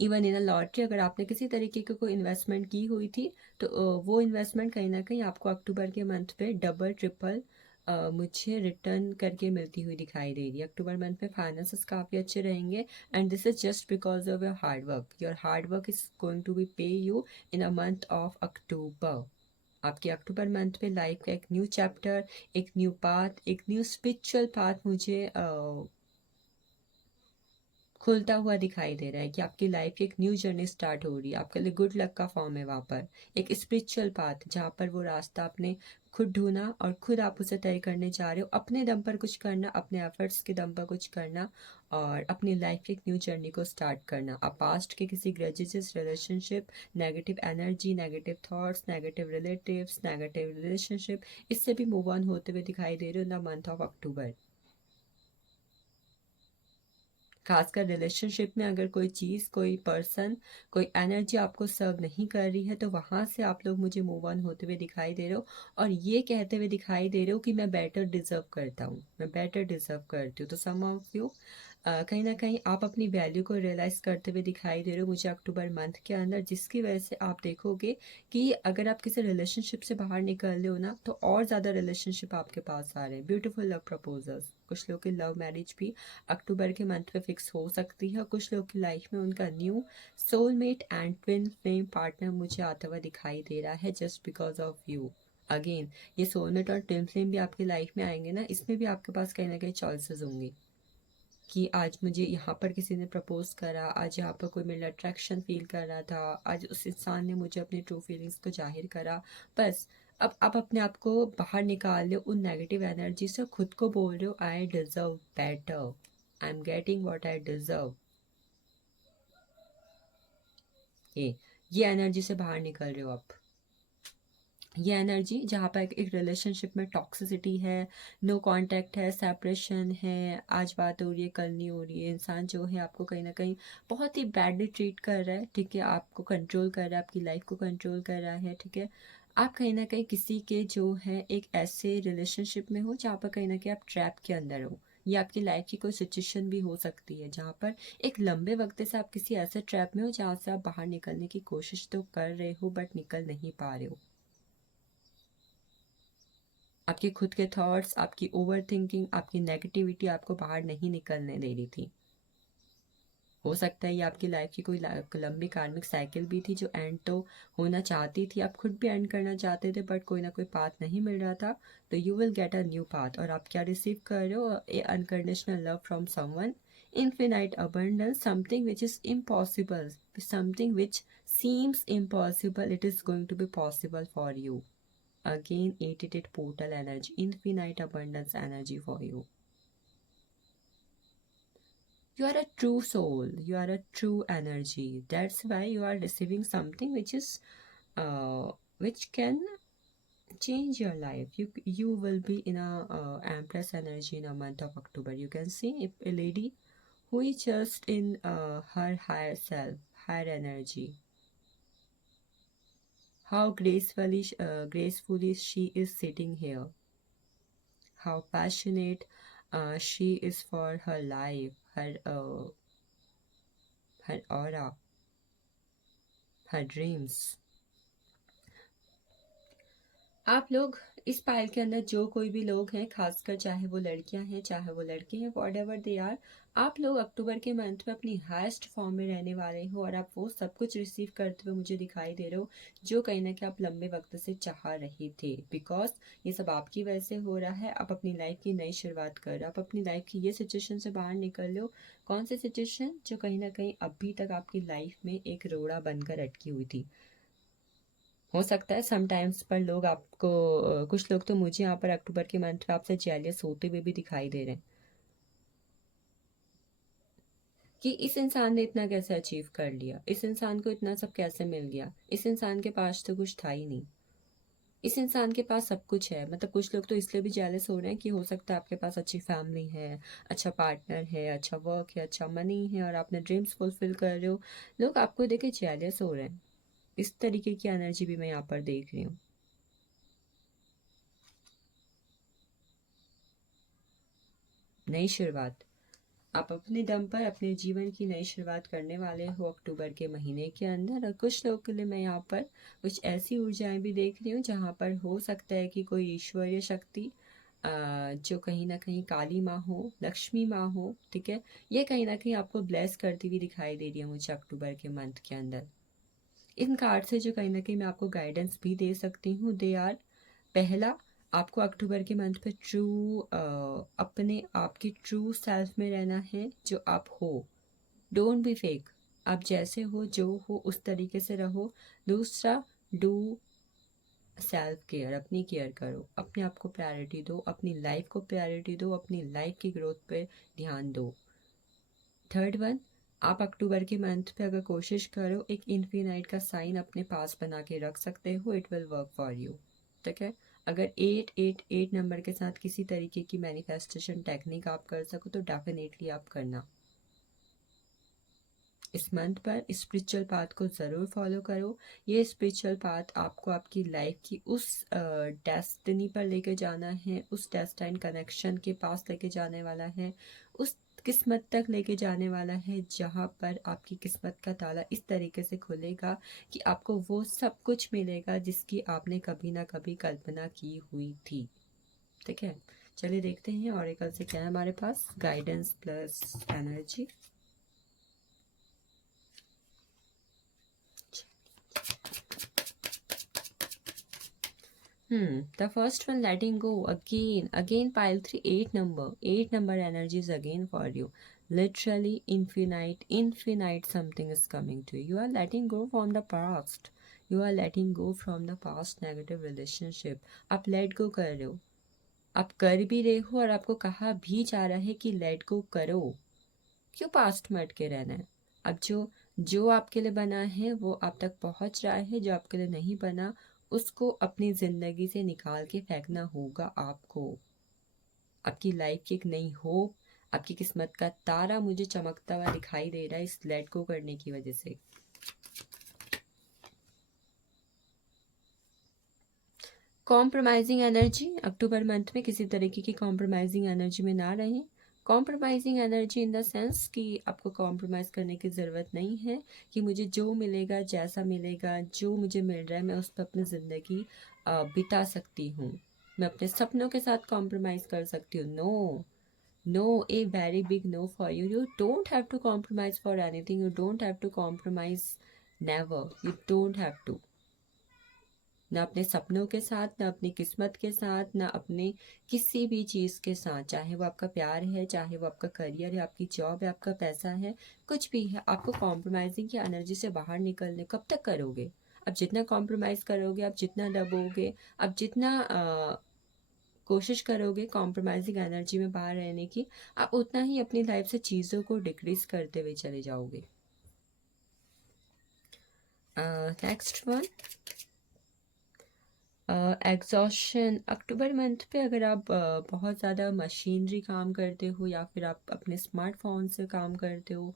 इवन इन अ लॉटरी, अगर आपने किसी तरीके की कोई इन्वेस्टमेंट की हुई थी, तो वो इन्वेस्टमेंट कहीं ना कहीं आपको अक्टूबर के मंथ पे डबल ट्रिपल मुझे रिटर्न करके मिलती हुई दिखाई दे रही है। अक्टूबर मंथ में फाइनेंसेस काफ़ी अच्छे रहेंगे, and this is just because of your hard work. Your hard work is going to be pay you in a month of October. आपके अक्टूबर मंथ पे लाइफ का एक न्यू चैप्टर, एक न्यू पाथ, एक new spiritual path मुझे खुलता हुआ दिखाई दे रहा है कि आपकी लाइफ की एक न्यू जर्नी स्टार्ट हो रही है। आपके लिए गुड लक का फॉर्म है वहाँ पर, एक स्पिरिचुअल पाथ जहाँ पर वो रास्ता आपने खुद ढूंढा और खुद आप उसे तय करने जा रहे हो, अपने दम पर कुछ करना, अपने एफर्ट्स के दम पर कुछ करना, और अपनी लाइफ की एक न्यू जर्नी को स्टार्ट करना। आप पास्ट के किसी grudges, relationship, negative energy, negative thoughts, negative relatives, negative relationship, इससे भी मूव ऑन होते हुए दिखाई दे रहे हो इन द मंथ ऑफ अक्टूबर। खासकर रिलेशनशिप में अगर कोई चीज़, कोई पर्सन, कोई एनर्जी आपको सर्व नहीं कर रही है तो वहाँ से आप लोग मुझे मूव ऑन होते हुए दिखाई दे रहे हो और ये कहते हुए दिखाई दे रहे हो कि मैं बेटर डिज़र्व करता हूँ, मैं बेटर डिज़र्व करती हूँ। तो सम ऑफ यू कहीं ना कहीं आप अपनी वैल्यू को रियलाइज़ करते हुए दिखाई दे रहे हो मुझे अक्टूबर मंथ के अंदर, जिसकी वजह से आप देखोगे कि अगर आप किसी रिलेशनशिप से बाहर निकल रहे हो ना तो और ज़्यादा रिलेशनशिप आपके पास आ रहे हैं, ब्यूटीफुल लव प्रपोजल्स। कुछ लोग की लव मैरिज भी अक्टूबर के मंथ पे फिक्स हो सकती है। कुछ लोग की लाइफ में उनका new soulmate and twin flame partner मुझे आता हुआ दिखाई दे रहा है just because of you. Again ये सोलमेट और ट्विन फ्लेम भी आपकी लाइफ में आएंगे ना, इसमें भी आपके पास कहीं ना कहीं चॉइसेस होंगी कि आज मुझे यहाँ पर किसी ने प्रपोज करा, आज यहाँ पर कोई मेरा अट्रैक्शन फील कर रहा था, आज उस इंसान ने मुझे अपनी ट्रू फीलिंग्स को जाहिर करा। बस अब आप अपने आप को बाहर निकाल लो उन नेगेटिव एनर्जी से, खुद को बोल रहे हो I deserve better, I am getting what I deserve. ये एनर्जी से बाहर निकल रहे हो आप। ये एनर्जी जहाँ पर एक रिलेशनशिप में टॉक्सिसिटी है, नो कांटेक्ट है, सेपरेशन है, आज बात हो रही है कल नहीं हो रही है, इंसान जो है आपको कहीं ना कहीं बहुत ही बैडली ट्रीट कर रहा है, ठीक है, आपको कंट्रोल कर रहा है, आपकी लाइफ को कंट्रोल कर रहा है, ठीक है। आप कहीं ना कहीं किसी के जो है एक ऐसे रिलेशनशिप में हो जहाँ पर कहीं ना कहीं आप ट्रैप के अंदर हो। ये आपकी लाइफ की कोई सिचुएशन भी हो सकती है जहाँ पर एक लंबे वक्त से आप किसी ऐसे ट्रैप में हो जहाँ से आप बाहर निकलने की कोशिश तो कर रहे हो बट निकल नहीं पा रहे हो। आपके खुद के थॉट्स, आपकी ओवर थिंकिंग, आपकी नेगेटिविटी आपको बाहर नहीं निकलने दे रही थी। हो सकता है ये आपकी लाइफ की कोई लंबी कार्मिक साइकिल भी थी जो एंड तो होना चाहती थी, आप खुद भी एंड करना चाहते थे बट कोई ना कोई पाथ नहीं मिल रहा था। तो you will get a new path और आप क्या रिसीव कर रहे हो, a unconditional love from someone, infinite abundance, something which is impossible, something which seems impossible, it is going to be possible for you. Again 88 portal energy, infinite abundance energy for you. You are a true soul, you are a true energy, that's why you are receiving something which is which can change your life. You will be in a empress energy in a month of October. You can see if a lady who is just in her higher self, higher energy, how gracefully she is sitting here, how passionate she is for her life, her aura, her dreams. आप लोग इस पायल के अंदर जो कोई भी लोग हैं, खासकर चाहे वो लड़कियां हैं चाहे वो लड़के हैं, वॉट एवर दे आर, आप लोग अक्टूबर के मंथ में अपनी हाईएस्ट फॉर्म में रहने वाले हो और आप वो सब कुछ रिसीव करते हुए मुझे दिखाई दे रहे हो जो कहीं ना कहीं आप लंबे वक्त से चाह रहे थे। बिकॉज ये सब आपकी वजह से हो रहा है। आप अपनी लाइफ की नई शुरुआत कर रहे हो, आप अपनी लाइफ की ये सिचुएशन से बाहर निकल लो। कौन सी सिचुएशन? जो कहीं ना कहीं अभी तक आपकी लाइफ में एक रोड़ा बनकर अटकी हुई थी। हो सकता है समटाइम्स पर लोग आपको कुछ लोग तो मुझे यहाँ पर अक्टूबर के मंथ में आपसे जेलियस होते हुए भी दिखाई दे रहे हैं कि इस इंसान ने इतना कैसे अचीव कर लिया, इस इंसान को इतना सब कैसे मिल गया, इस इंसान के पास तो कुछ था ही नहीं, इस इंसान के पास सब कुछ है। मतलब कुछ लोग तो इसलिए भी जेलस हो रहे हैं कि हो सकता है आपके पास अच्छी फैमिली है, अच्छा पार्टनर है, अच्छा वर्क है, अच्छा मनी है और आपने ड्रीम्स फुलफिल कर रहे हो। लोग आपको देखे जेलस हो रहे हैं। इस तरीके की एनर्जी भी मैं यहाँ पर देख रही हूँ। नई शुरुआत, आप अपने दम पर अपने जीवन की नई शुरुआत करने वाले हो अक्टूबर के महीने के अंदर। और कुछ लोगों के लिए मैं यहाँ पर कुछ ऐसी ऊर्जाएं भी देख रही हूँ जहाँ पर हो सकता है कि कोई ईश्वरीय शक्ति जो कहीं ना कहीं काली माँ हो, लक्ष्मी माँ हो, ठीक है, ये कहीं ना कहीं आपको ब्लेस करती हुई दिखाई दे रही है मुझे अक्टूबर के मंथ के अंदर। इन कार्ड से जो कहीं ना कहीं मैं आपको गाइडेंस भी दे सकती हूँ, दे आर, पहला, आपको अक्टूबर के मंथ पे अपने आप की ट्रू सेल्फ में रहना है जो आप हो। डोंट बी फेक, आप जैसे हो जो हो उस तरीके से रहो। दूसरा, डू सेल्फ केयर, अपनी केयर करो, अपने आप को प्रायोरिटी दो, अपनी लाइफ को प्रायोरिटी दो, अपनी लाइफ की ग्रोथ पे ध्यान दो। थर्ड वन, आप अक्टूबर के मंथ पे अगर कोशिश करो एक इन्फिनाइट का साइन अपने पास बना के रख सकते हो, it will work for you, ठीक है। अगर 888 नंबर के साथ किसी तरीके की मैनिफेस्टेशन टेक्निक आप कर सको तो डेफिनेटली आप करना। इस मंथ पर स्पिरिचुअल पाथ को ज़रूर फॉलो करो। ये स्पिरिचुअल पाथ आपको आपकी लाइफ की उस डेस्टिनी पर लेके जाना है, उस डेस्टाइन कनेक्शन के पास लेके जाने वाला है, उस किस्मत तक लेके जाने वाला है जहाँ पर आपकी किस्मत का ताला इस तरीके से खुलेगा कि आपको वो सब कुछ मिलेगा जिसकी आपने कभी ना कभी कल्पना की हुई थी। ठीक है, चलिए देखते हैं ऑरेकल से क्या है हमारे पास guidance plus energy. The first one, letting go. Again, pile 3, 8 number. 8 number energy is again for you. Literally infinite something is coming to you. You are letting go from the past. You are letting go from the past negative relationship. आप let go कर रहे हो, आप कर भी रहे हो और आपको कहा भी जा रहा है कि let go करो। क्यों पास्ट में अटके रहना है? अब जो आपके लिए बना है वो आप तक पहुंच रहा है, जो आपके लिए नहीं बना उसको अपनी ज़िंदगी से निकाल के फेंकना होगा आपको। आपकी लाइफ की एक नई होप, आपकी किस्मत का तारा मुझे चमकता हुआ दिखाई दे रहा है इस लेट गो करने की वजह से। कॉम्प्रोमाइजिंग एनर्जी, अक्टूबर मंथ में किसी तरीके की कॉम्प्रोमाइजिंग एनर्जी में ना रहें। Compromising energy in the sense कि आपको कॉम्प्रोमाइज़ करने की ज़रूरत नहीं है कि मुझे जो मिलेगा, जैसा मिलेगा, जो मुझे मिल रहा है मैं उस पर अपनी ज़िंदगी बिता सकती हूँ, मैं अपने सपनों के साथ कॉम्प्रोमाइज़ कर सकती हूँ। No, no, a very big no for you. You don't have to compromise for anything, you don't have to compromise, never, you don't have to. ना अपने सपनों के साथ, ना अपनी किस्मत के साथ, ना अपने किसी भी चीज़ के साथ, चाहे वो आपका प्यार है, चाहे वो आपका करियर है, आपकी जॉब है, आपका पैसा है, कुछ भी है, आपको कॉम्प्रोमाइजिंग की एनर्जी से बाहर निकलने कब तक करोगे? अब जितना कॉम्प्रोमाइज़ करोगे, आप जितना दबोगे, आप जितना कोशिश करोगे कॉम्प्रोमाइजिंग एनर्जी में बाहर रहने की, आप उतना ही अपनी लाइफ से चीज़ों को डिक्रीज करते हुए चले जाओगे। Next one, exhaustion. October month पे अगर आप बहुत ज़्यादा मशीनरी काम करते हो या फिर आप अपने स्मार्टफोन से काम करते हो,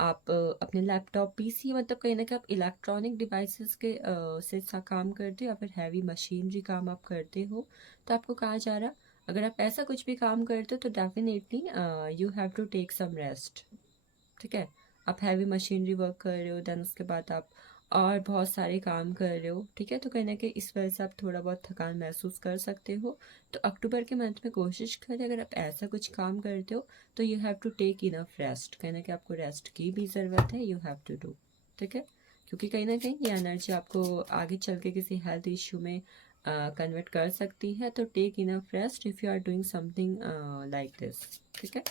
आप अपने लैपटॉप पीसी, मतलब कहीं ना कहीं आप इलेक्ट्रॉनिक डिवाइसेस के काम करते हो या फिर हैवी मशीनरी काम आप करते हो, तो आपको कहा जा रहा, अगर आप ऐसा कुछ भी काम करते हो तो definitely you have to take some rest. ठीक है, आप हैवी मशीनरी वर्क कर रहे हो, देन उसके बाद आप और बहुत सारे काम कर रहे हो, ठीक है, तो कहीं ना कहीं इस वजह से आप थोड़ा बहुत थकान महसूस कर सकते हो। तो अक्टूबर के मंथ में कोशिश करें, अगर आप ऐसा कुछ काम करते हो तो you have to take enough rest, कहीं ना कहीं आपको रेस्ट की भी ज़रूरत है, यू हैव टू डू। ठीक है, क्योंकि कहीं ना कहीं ये एनर्जी आपको आगे चल के किसी हेल्थ इशू में कन्वर्ट कर सकती है। तो take enough rest if you are doing something like this. ठीक है,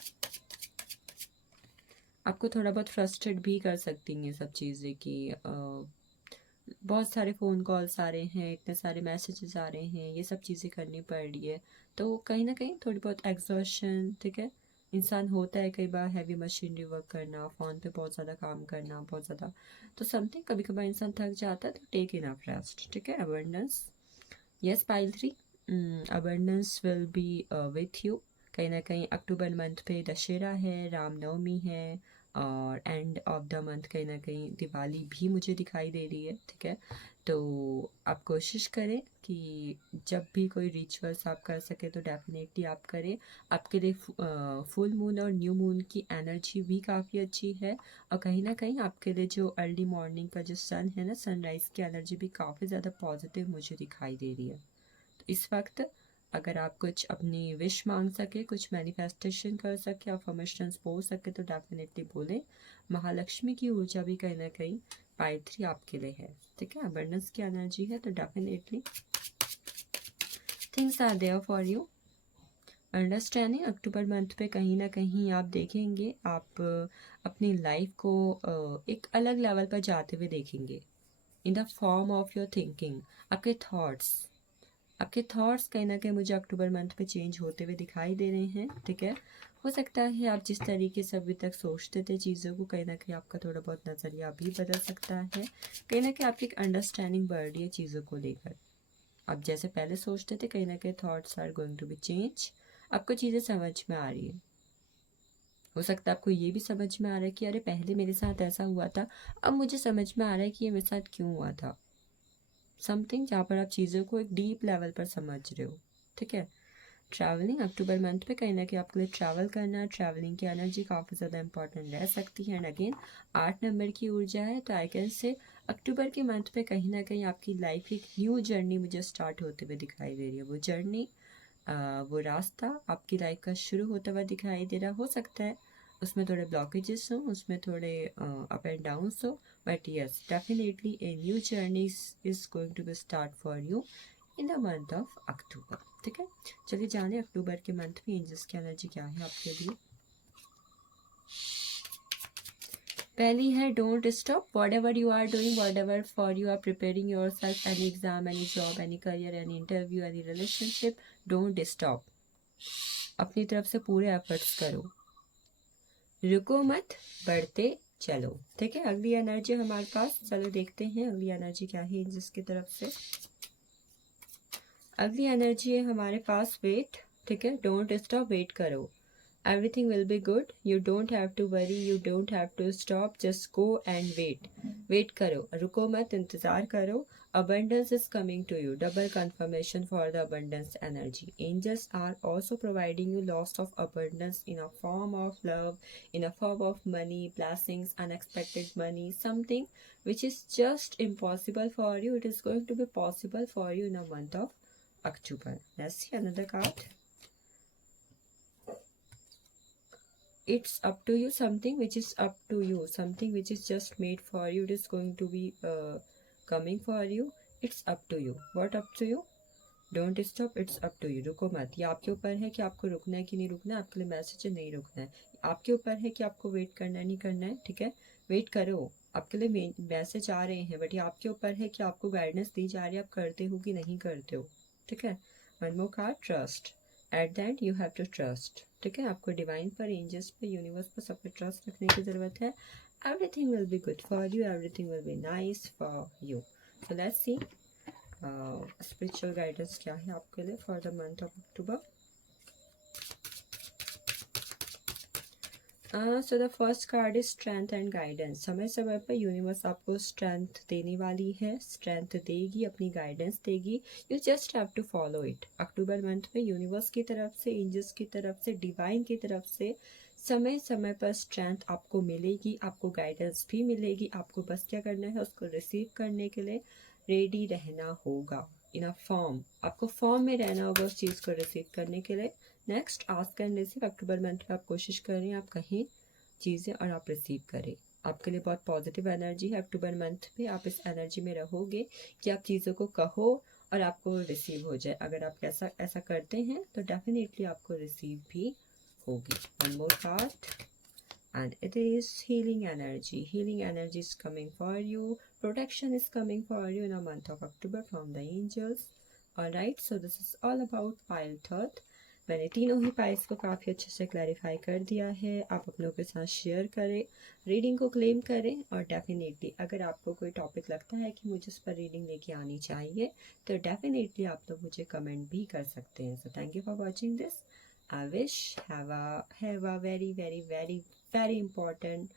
आपको थोड़ा बहुत फ्रस्ट्रेट भी कर सकती हैं ये सब चीज़ें कि बहुत सारे फ़ोन कॉल्स आ रहे हैं, इतने सारे मैसेजेस आ रहे हैं, ये सब चीज़ें करनी पड़ रही है, तो कहीं ना कहीं थोड़ी बहुत एग्जॉशन, ठीक है, इंसान होता है कई बार हैवी मशीनरी वर्क करना, फ़ोन पे बहुत ज़्यादा काम करना, बहुत ज़्यादा, तो समथिंग कभी कभार इंसान थक जाता है, तो टेक इनफ रेस्ट। ठीक है, abundance, yes pile 3, abundance will be with you. कहीं ना कहीं अक्टूबर मंथ पे दशहरा है, रामनवमी है, और एंड ऑफ द मंथ कहीं ना कहीं दिवाली भी मुझे दिखाई दे रही है। ठीक है, तो आप कोशिश करें कि जब भी कोई रिचुअल्स आप कर सके तो डेफिनेटली आप करें। आपके लिए फुल मून और न्यू मून की एनर्जी भी काफ़ी अच्छी है, और कहीं ना कहीं आपके लिए जो अर्ली मॉर्निंग का जो सन है ना, सनराइज़ की एनर्जी भी काफ़ी ज़्यादा पॉजिटिव मुझे दिखाई दे रही है। तो इस वक्त अगर आप कुछ अपनी विश मांग सके, कुछ मैनिफेस्टेशन कर सके, अफर्मेशंस बोल सके तो डेफिनेटली बोलें। महालक्ष्मी की ऊर्जा भी कहीं ना कहीं पाई 3 आपके लिए है। ठीक है, अबंडेंस की एनर्जी है, तो definitely things are there for you. Understanding, October month पे कहीं ना कहीं आप देखेंगे, आप अपनी लाइफ को एक अलग लेवल पर जाते हुए देखेंगे, इन the form of your thinking. आपके थॉट्स कहीं ना कहीं मुझे अक्टूबर मंथ पे चेंज होते हुए दिखाई दे रहे हैं। ठीक है, हो सकता है आप जिस तरीके से अभी तक सोचते थे चीज़ों को, कहीं ना कहीं आपका थोड़ा बहुत नज़रिया भी बदल सकता है, कहीं ना कहीं आपकी एक अंडरस्टैंडिंग बढ़ रही है चीज़ों को लेकर। आप जैसे पहले सोचते थे, कहीं ना कहीं thoughts are going to be change, आपको चीज़ें समझ में आ रही है। हो सकता है आपको ये भी समझ में आ रहा है कि अरे पहले मेरे साथ ऐसा हुआ था, अब मुझे समझ में आ रहा है कि ये मेरे साथ क्यों हुआ था। समथिंग जहाँ पर आप चीज़ों को एक डीप लेवल पर समझ रहे हो, ठीक है। ट्रैवलिंग अक्टूबर मंथ पे कहीं ना कहीं आपके लिए ट्रैवल करना, ट्रैवलिंग की एनर्जी काफ़ी ज़्यादा इंपॉर्टेंट रह सकती है। एंड अगेन 8 नंबर की ऊर्जा है, तो आई कैन से अक्टूबर के मंथ पे कहीं ना कहीं आपकी लाइफ की एक न्यू जर्नी मुझे स्टार्ट होते हुए दिखाई दे रही है। वो जर्नी, वो रास्ता आपकी लाइफ का शुरू होता हुआ दिखाई दे रहा। हो सकता है उसमें थोड़े ब्लॉकेजेस हो, उसमें थोड़े अप एंड डाउन्स हो, but yes definitely a new journey is going to be start for you in the month of October, ठीक है। चलिए जाने अक्टूबर के मंथ में एंजल्स की एनर्जी क्या है आपके लिए। पहली है don't stop whatever you are doing, whatever for you are preparing yourself, any exam, any job, any career, any interview, any relationship, don't stop. अपनी तरफ से पूरे एफर्ट्स करो, रुको मत, बढ़ते चलो, ठीक है। अगली एनर्जी हमारे पास, चलो देखते हैं अगली एनर्जी क्या है जिसकी तरफ से। अगली एनर्जी है हमारे पास वेट, ठीक है। डोंट स्टॉप, वेट करो। Everything will be good. You don't have to worry. You don't have to stop. Just go and wait. Wait करो, रुको मत, इंतज़ार करो। Abundance is coming to you. Double confirmation for the abundance energy. Angels are also providing you lots of abundance in a form of love, in a form of money, blessings, unexpected money, something which is just impossible for you. It is going to be possible for you in a month of October. Let's see another card. It's up to you, something which is up to you, something which is just made for you, it is going to be coming for you. It's up to you. What up to you? Don't stop, it's up to you. रुको मत, ये आपके ऊपर है कि आपको रुकना है कि नहीं रुकना है। आपके लिए मैसेज है नहीं रुकना है, आपके ऊपर है कि आपको वेट करना है नहीं करना है, ठीक है। वेट करो, आपके लिए मैसेज आ रहे हैं, बट ये आपके ऊपर है कि आपको गाइडेंस दी जा रही है, आप करते हो कि नहीं करते हो, ठीक है। One more card, trust. At the end you have to trust, ठीक है। आपको डिवाइन पर, एंजल्स पर, यूनिवर्स पर, सब पे ट्रस्ट रखने की ज़रूरत है। Everything will be good for you, everything will be nice for you. So let's see spiritual guidance क्या है आपके लिए for the month of October. So the first card is strength and guidance. समय समय पर यूनिवर्स आपको strength देने वाली है, स्ट्रेंथ देगी, अपनी गाइडेंस देगी। You just have to follow it. October month में यूनिवर्स की तरफ से, एंजल्स की तरफ से, डिवाइन की तरफ से समय समय पर स्ट्रेंथ आपको मिलेगी, आपको गाइडेंस भी मिलेगी। आपको बस क्या करना है, उसको रिसीव करने के लिए रेडी रहना होगा। इन अ फॉर्म, आपको फॉर्म में रहना होगा उस चीज़ को रिसीव करने के लिए। Next ask and receive. October month में आप कोशिश करें, आप कहें चीज़ें और आप रिसीव करें। आपके लिए बहुत पॉजिटिव एनर्जी है अक्टूबर मंथ में। आप इस एनर्जी में रहोगे कि आप चीज़ों को कहो और आपको रिसीव हो जाए। अगर आप ऐसा करते हैं तो डेफिनेटली आपको रिसीव भी होगी। One more card and it is healing energy. Healing energy is coming for you. Protection is coming for you in the month of October from the angels. Alright, so this is all about pile thought. मैंने तीनों ही piles को काफ़ी अच्छे से clarify कर दिया है। आप अपनों के साथ शेयर करें, रीडिंग को क्लेम करें, और डेफिनेटली अगर आपको कोई टॉपिक लगता है कि मुझे उस पर रीडिंग लेके आनी चाहिए तो डेफिनेटली आप लोग मुझे कमेंट भी कर सकते हैं। So thank you for watching this. I wish have a very important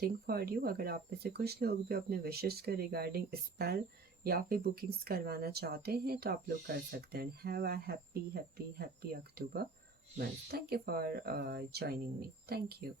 thing for you. अगर आप में से कुछ लोग भी अपने विशेष के रिगार्डिंग स्पेल या फिर बुकिंग्स करवाना चाहते हैं तो आप लोग कर सकते हैं। Have a happy happy happy October month. Thank you for joining me. Thank you.